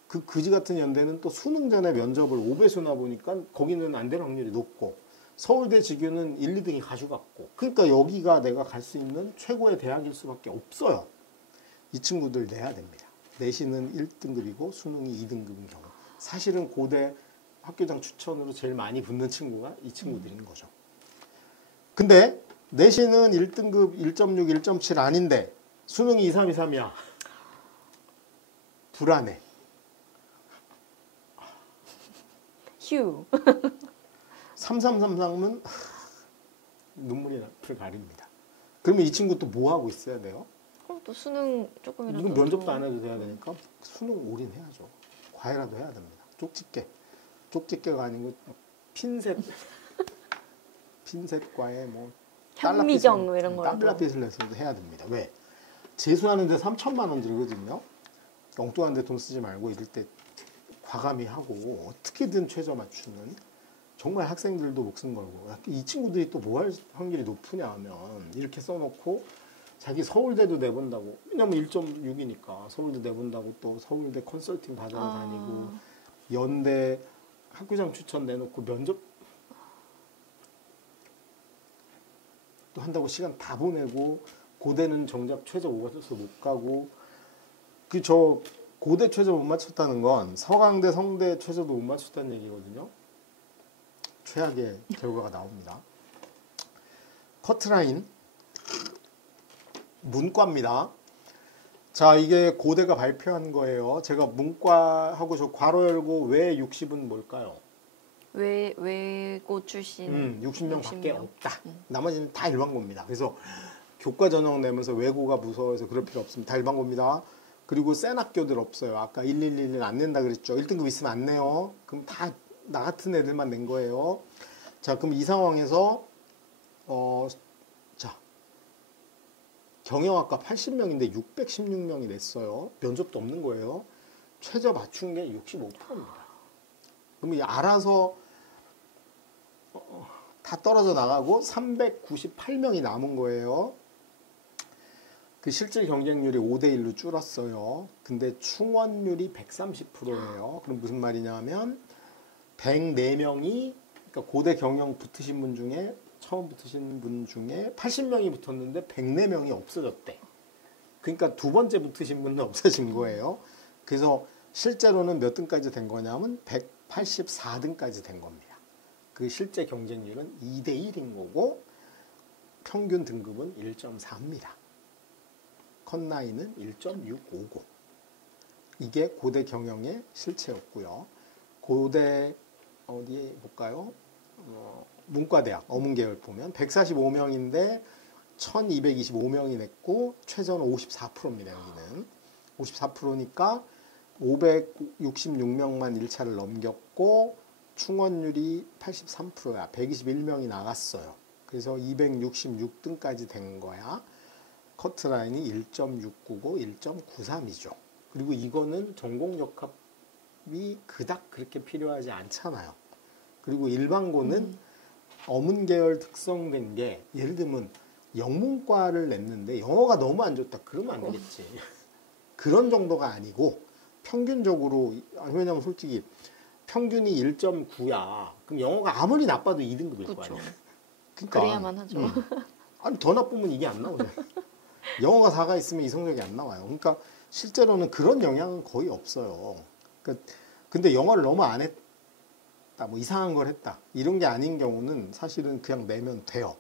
그 그지 같은 연대는 또 수능 전에 면접을 5배수나 보니까 거기는 안 될 확률이 높고 서울대 지규는 1, 2등이 가져갔고 그러니까 여기가 내가 갈 수 있는 최고의 대학일 수밖에 없어요. 이 친구들 내야 됩니다. 내신은 1등급이고 수능이 2등급인 경우 사실은 고대 학교장 추천으로 제일 많이 붙는 친구가 이 친구들인 거죠. 근데 내신은 1등급 1.6, 1.7 아닌데 수능이 2, 3, 2, 3이야. 불안해. 휴. 3333은 눈물이 앞을 가립니다. 그러면 이 친구 또 뭐 하고 있어야 돼요? 그럼 또 수능 조금이라도. 이건 면접도 안 해도 돼야 되니까 수능 올인해야죠. 과외라도 해야 됩니다. 쪽집게가 아니고 핀셋 과외 뭐 현미정 이런 거 달러빚을 내서도 해야 됩니다. 왜? 재수하는데 3천만 원 들거든요. 엉뚱한 데 돈 쓰지 말고 이럴 때 과감히 하고 어떻게든 최저 맞추는 정말 학생들도 목숨 걸고 이 친구들이 또 뭐 할 확률이 높으냐 하면 이렇게 써놓고 자기 서울대도 내본다고 왜냐면 1.6이니까 서울대 내본다고 또 서울대 컨설팅 받으러 다니고 연대 학교장 추천 내놓고 면접 또 한다고 시간 다 보내고 고대는 정작 최저 5가 써서 못 가고 그 저 고대 최저 못 맞췄다는 건 서강대 성대 최저도 못 맞췄다는 얘기거든요. 최악의 결과가 나옵니다. 커트라인 문과입니다. 자, 이게 고대가 발표한 거예요. 제가 문과하고 저 괄호 열고 왜 60은 뭘까요? 외고 출신 60명밖에 60명. 없다. 나머지는 다 일반고입니다. 그래서 교과 전형 내면서 외고가 무서워서 그럴 필요 없습니다. 다 일반고입니다. 그리고 센 학교들 없어요. 아까 1111 안 낸다 그랬죠. 1등급 있으면 안 내요. 그럼 다 나 같은 애들만 낸 거예요. 자, 그럼 이 상황에서 자, 경영학과 80명인데 616명이 냈어요. 면접도 없는 거예요. 최저 맞춘 게 65%입니다. 그럼 이 알아서 다 떨어져 나가고 398명이 남은 거예요. 그 실질 경쟁률이 5대1로 줄었어요. 근데 충원율이 130%예요. 그럼 무슨 말이냐면 104명이 그러니까 고대 경영 붙으신 분 중에 처음 붙으신 분 중에 80명이 붙었는데 104명이 없어졌대. 그러니까 두 번째 붙으신 분은 없어진 거예요. 그래서 실제로는 몇 등까지 된 거냐면 184등까지 된 겁니다. 그 실제 경쟁률은 2대1인 거고 평균 등급은 1.4입니다. 컷9은 1.650. 이게 고대 경영의 실체였고요. 고대 어디에 볼까요? 문과대학 어문계열 보면 145명인데 1225명이 냈고 최저는 54%입니다. 여기는 54%니까 566명만 1차를 넘겼고 충원율이 83%야. 121명이 나갔어요. 그래서 266등까지 된 거야. 커트라인이 1.699, 1.93이죠. 그리고 이거는 전공적합이 그닥 그렇게 필요하지 않잖아요. 그리고 일반고는 어문계열 특성된 게 예를 들면 영문과를 냈는데 영어가 너무 안 좋다. 그러면 안 되겠지. 그런 정도가 아니고 평균적으로 왜냐면 솔직히 평균이 1.9야. 그럼 영어가 아무리 나빠도 2등급일 거 아니야. 그러니까, 그래야만 하죠. 아니 더 나쁘면 이게 안 나오잖아. 영어가 4가 있으면 이 성적이 안 나와요. 그러니까 실제로는 그런 영향은 거의 없어요. 그러니까 근데 영어를 너무 안 했다, 뭐 이상한 걸 했다 이런 게 아닌 경우는 사실은 그냥 내면 돼요.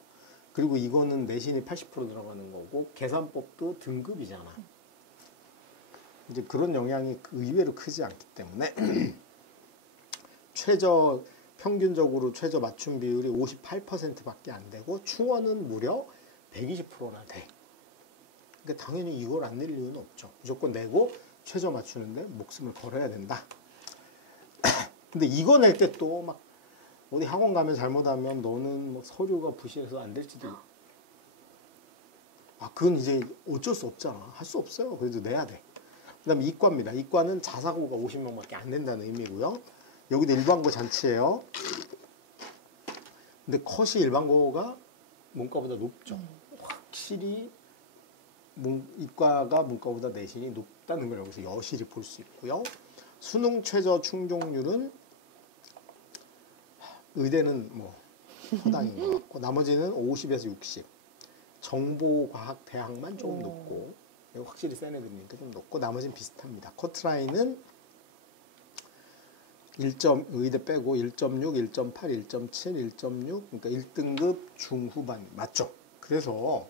그리고 이거는 내신이 80% 들어가는 거고 계산법도 등급이잖아. 이제 그런 영향이 의외로 크지 않기 때문에 최저 평균적으로 최저 맞춤 비율이 58%밖에 안 되고 충원은 무려 120%나 돼. 그러니까 당연히 이걸 안 낼 이유는 없죠. 무조건 내고 최저 맞추는데 목숨을 걸어야 된다. 근데 이거 낼 때 또 막 어디 학원 가면 잘못하면 너는 뭐 서류가 부실해서 안 될지도. 그건 이제 어쩔 수 없잖아. 할 수 없어요. 그래도 내야 돼. 그 다음에 이과입니다. 이과는 자사고가 50명밖에 안 된다는 의미고요. 여기도 일반고 잔치예요. 근데 컷이 일반고가 문과보다 높죠. 확실히 이과가 문과보다 내신이 높다는 걸 여기서 여실히 볼 수 있고요. 수능 최저 충족률은 의대는 뭐 허당인 것 같고 나머지는 50에서 60. 정보과학대학만 조금 높고 확실히 센 애들이니까 좀 높고 나머지는 비슷합니다. 커트라인은 1점 의대 빼고 1.6, 1.8, 1.7, 1.6 그러니까 1등급 중후반 맞죠? 그래서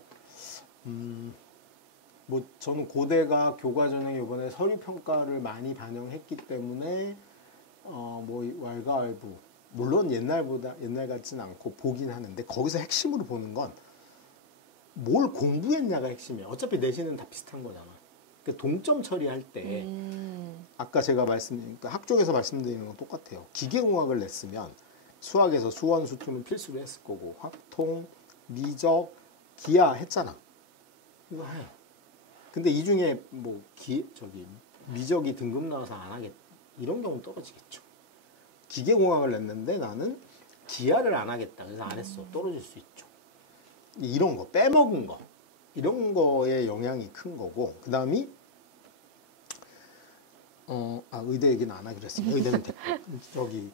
뭐 저는 고대가 교과전형에 이번에 서류 평가를 많이 반영했기 때문에 뭐 왈가왈부 물론 옛날 같진 않고 보긴 하는데 거기서 핵심으로 보는 건 뭘 공부했냐가 핵심이야. 어차피 내신은 다 비슷한 거잖아. 그러니까 동점 처리할 때 아까 제가 그러니까 학종에서 말씀드리는 건 똑같아요. 기계공학을 냈으면 수학에서 수원, 수투는 필수로 했을 거고 확통, 미적, 기하 했잖아. 이거 해. 근데 이 중에 뭐 미적이 등급 나와서 안 하겠 이런 경우는 떨어지겠죠. 기계공학을 냈는데 나는 기하를 안 하겠다. 그래서 안 했어. 떨어질 수 있죠. 이런 거 빼먹은 거 이런 거에 영향이 큰 거고 그 다음이 의대 얘기는 안 하기로 했어요. 의대는 저기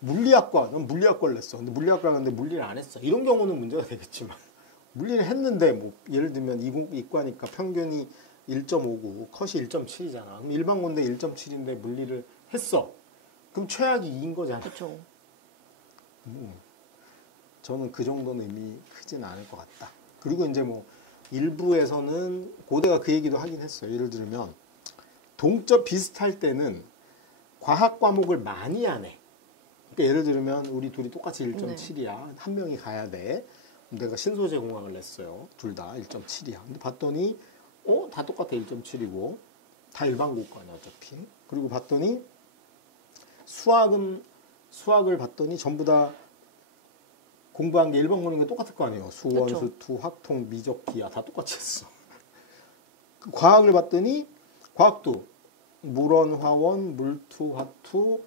물리학과는 물리학과를 냈어. 근데 물리학과를 했는데 물리를 안 했어. 이런 경우는 문제가 되겠지만 물리를 했는데 뭐 예를 들면 이과니까 평균이 1.59, 컷이 1.7이잖아. 그럼 일반고인데 1.7인데 물리를 했어. 그럼 최악이 2인 거잖아. 그렇죠. 저는 그 정도는 의미 크진 않을 것 같다. 그리고 이제 뭐 일부에서는 고대가 그 얘기도 하긴 했어요. 예를 들면 동점 비슷할 때는 과학 과목을 많이 안 해. 그러니까 예를 들면 우리 둘이 똑같이 1.7이야. 한 명이 가야 돼. 내가 신소재 공학을 냈어요. 둘 다 1.7이야. 근데 봤더니 다 똑같아 1.7이고 다 일반고과네 어차피. 그리고 봤더니 수학을 봤더니 전부 다 공부한 게 일반 고는 게 똑같을 거 아니에요. 수원, 그쵸. 수투, 확통, 미적, 기하 다 똑같이 했어. 그 과학을 봤더니 과학도 물원, 화원, 물투, 화투,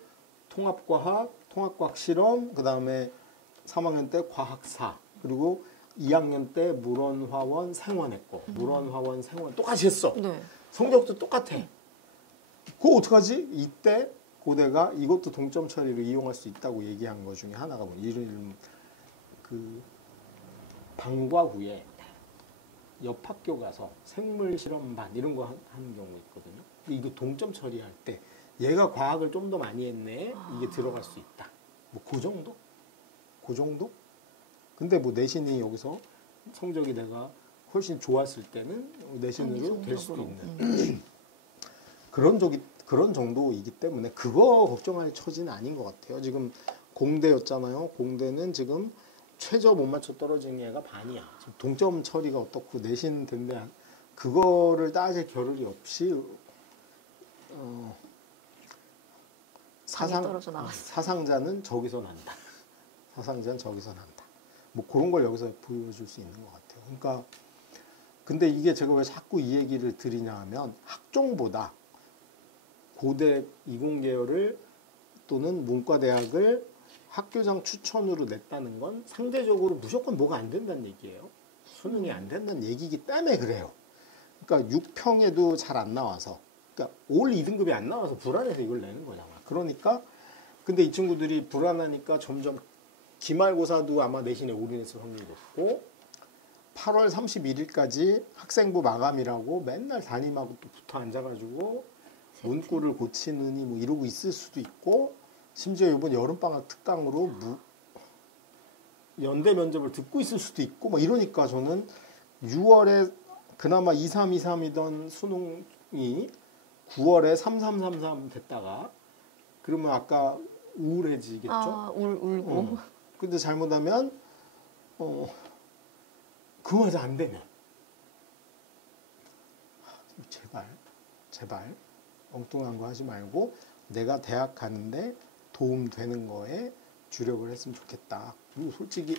통합과학, 통합과학 실험, 그 다음에 3학년 때 과학사, 그리고 2학년 때 물원, 화원, 생원 했고 물원, 화원, 생원 똑같이 했어. 네. 성적도 똑같아. 그거 어떡하지? 이때 고대가 이것도 동점 처리를 이용할 수 있다고 얘기한 것 중에 하나가 이런 그 방과 후에 옆 학교 가서 생물 실험반 이런 거 하는 경우 있거든요. 근데 이거 동점 처리할 때 얘가 과학을 좀 더 많이 했네. 이게 들어갈 수 있다. 뭐 그 정도? 그 정도? 근데 뭐 내신이 여기서 성적이 내가 훨씬 좋았을 때는 내신으로 될 수도 있는 그런 정도이기 때문에 그거 걱정할 처지는 아닌 것 같아요. 지금 공대였잖아요. 공대는 지금 최저 못 맞춰 떨어진 애가 반이야. 지금 동점 처리가 어떻고 내신 된데 그거를 따질 겨를이 없이 떨어져 나갔어. 사상자는 저기서 난다. 사상자는 저기서 난다. 뭐 그런 걸 여기서 보여줄 수 있는 것 같아요. 그러니까 근데 이게 제가 왜 자꾸 이 얘기를 드리냐 하면 학종보다 고대 이공계열을 또는 문과대학을 학교장 추천으로 냈다는 건 상대적으로 무조건 뭐가 안 된다는 얘기예요. 수능이 안 된다는 얘기이기 때문에 그래요. 그러니까 6평에도 잘 안 나와서 그러니까 올 2등급이 안 나와서 불안해서 이걸 내는 거잖아. 그러니까 근데 이 친구들이 불안하니까 점점 기말고사도 아마 내신에 올인했을 확률이 높고 8월 31일까지 학생부 마감이라고 맨날 담임하고 또 붙어 앉아가지고 문구를 고치느니 뭐 이러고 있을 수도 있고 심지어 이번 여름방학 특강으로 연대 면접을 듣고 있을 수도 있고 뭐 이러니까 저는 6월에 그나마 2323이던 수능이 9월에 3333 됐다가 그러면 아까 우울해지겠죠? 울고. 근데 잘못하면 그거마저 안 되면 제발 엉뚱한 거 하지 말고 내가 대학 가는데 도움 되는 거에 주력을 했으면 좋겠다. 그리고 솔직히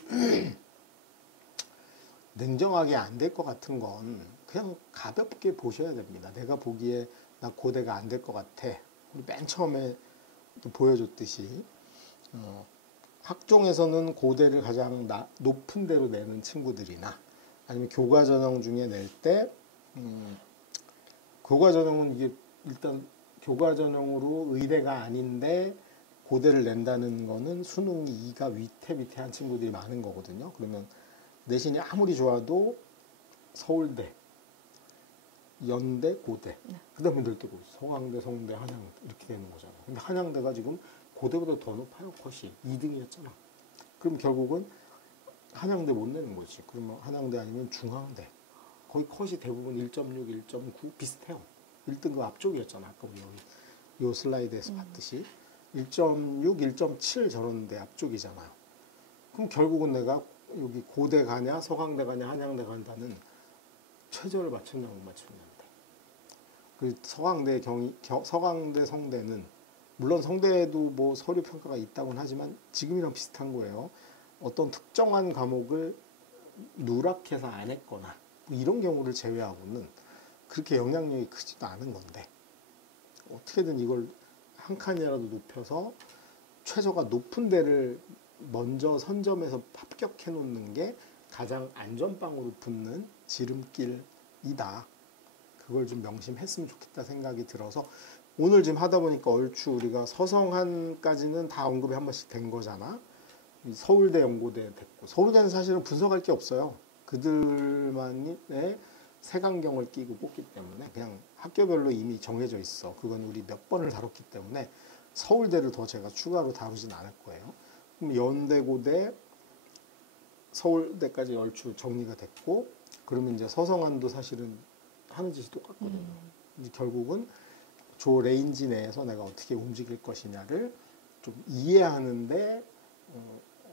냉정하게 안 될 것 같은 건 그냥 가볍게 보셔야 됩니다. 내가 보기에 나 고대가 안 될 것 같아. 우리 맨 처음에 또 보여줬듯이 학종에서는 고대를 가장 높은 데로 내는 친구들이나 아니면 교과 전형 중에 낼 때 교과 전형은 이게 일단 교과 전형으로 의대가 아닌데 고대를 낸다는 거는 수능이 2가 위태위태한 친구들이 많은 거거든요. 그러면 내신이 아무리 좋아도 서울대, 연대, 고대 그 다음에 넓게 보고 서강대, 성대, 한양대 이렇게 되는 거잖아요. 근데 한양대가 지금 고대보다 더 높아요. 컷이 2등이었잖아. 그럼 결국은 한양대 못 내는 거지. 그러면 한양대 아니면 중앙대. 거의 컷이 대부분 1.6, 1.9 비슷해요. 1등급 앞쪽이었잖아. 아까 우리 여기 이 슬라이드에서 봤듯이 1.6, 1.7 저런 데 앞쪽이잖아요. 그럼 결국은 내가 여기 고대 가냐, 서강대 가냐, 한양대 간다는 최저를 맞췄냐 못 맞췄냐인데. 그 서강대, 성대는 물론 성대에도 뭐 서류 평가가 있다고는 하지만 지금이랑 비슷한 거예요. 어떤 특정한 과목을 누락해서 안 했거나 뭐 이런 경우를 제외하고는 그렇게 영향력이 크지도 않은 건데 어떻게든 이걸 한 칸이라도 높여서 최저가 높은 데를 먼저 선점해서 합격해 놓는 게 가장 안전빵으로 붙는 지름길이다. 그걸 좀 명심했으면 좋겠다 생각이 들어서 오늘 지금 하다 보니까 얼추 우리가 서성한까지는 다 언급이 한 번씩 된 거잖아. 서울대, 연고대 됐고 서울대는 사실은 분석할 게 없어요. 그들만의 색안경을 끼고 뽑기 때문에 그냥 학교별로 이미 정해져 있어. 그건 우리 몇 번을 다뤘기 때문에 서울대를 더 제가 추가로 다루진 않을 거예요. 그럼 연대, 고대, 서울대까지 얼추 정리가 됐고 그러면 이제 서성한도 사실은 하는 짓이 똑같거든요. 이제 결국은 조 레인지 내에서 내가 어떻게 움직일 것이냐를 좀 이해하는데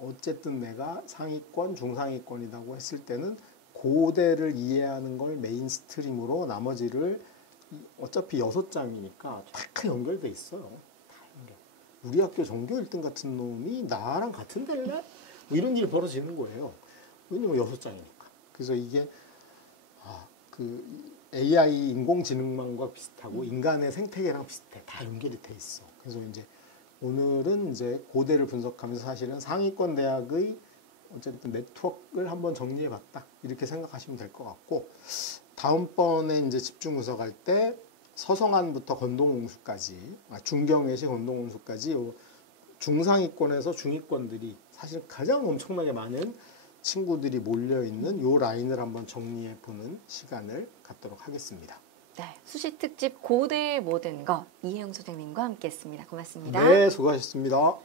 어쨌든 내가 상위권, 중상위권이라고 했을 때는 고대를 이해하는 걸 메인스트림으로 나머지를 어차피 6장이니까 다 연결돼 있어요. 다 연결. 우리 학교 전교 1등 같은 놈이 나랑 같은 대일래? 뭐 이런 일이 벌어지는 거예요. 왜냐면 6장이니까. 그래서 이게 그 AI 인공지능망과 비슷하고 인간의 생태계랑 비슷해. 다 연결이 돼 있어. 그래서 이제 오늘은 이제 고대를 분석하면서 사실은 상위권 대학의 어쨌든 네트워크를 한번 정리해 봤다. 이렇게 생각하시면 될 것 같고, 다음번에 이제 집중 분석할 때 서성한부터 건동홍수까지, 중경외시 건동홍수까지 중상위권에서 중위권들이 사실 가장 엄청나게 많은 친구들이 몰려있는 요 라인을 한번 정리해 보는 시간을 갖도록 하겠습니다. 네, 수시 특집 고대의 모든 것 이혜영 소장님과 함께했습니다. 고맙습니다. 네, 수고하셨습니다.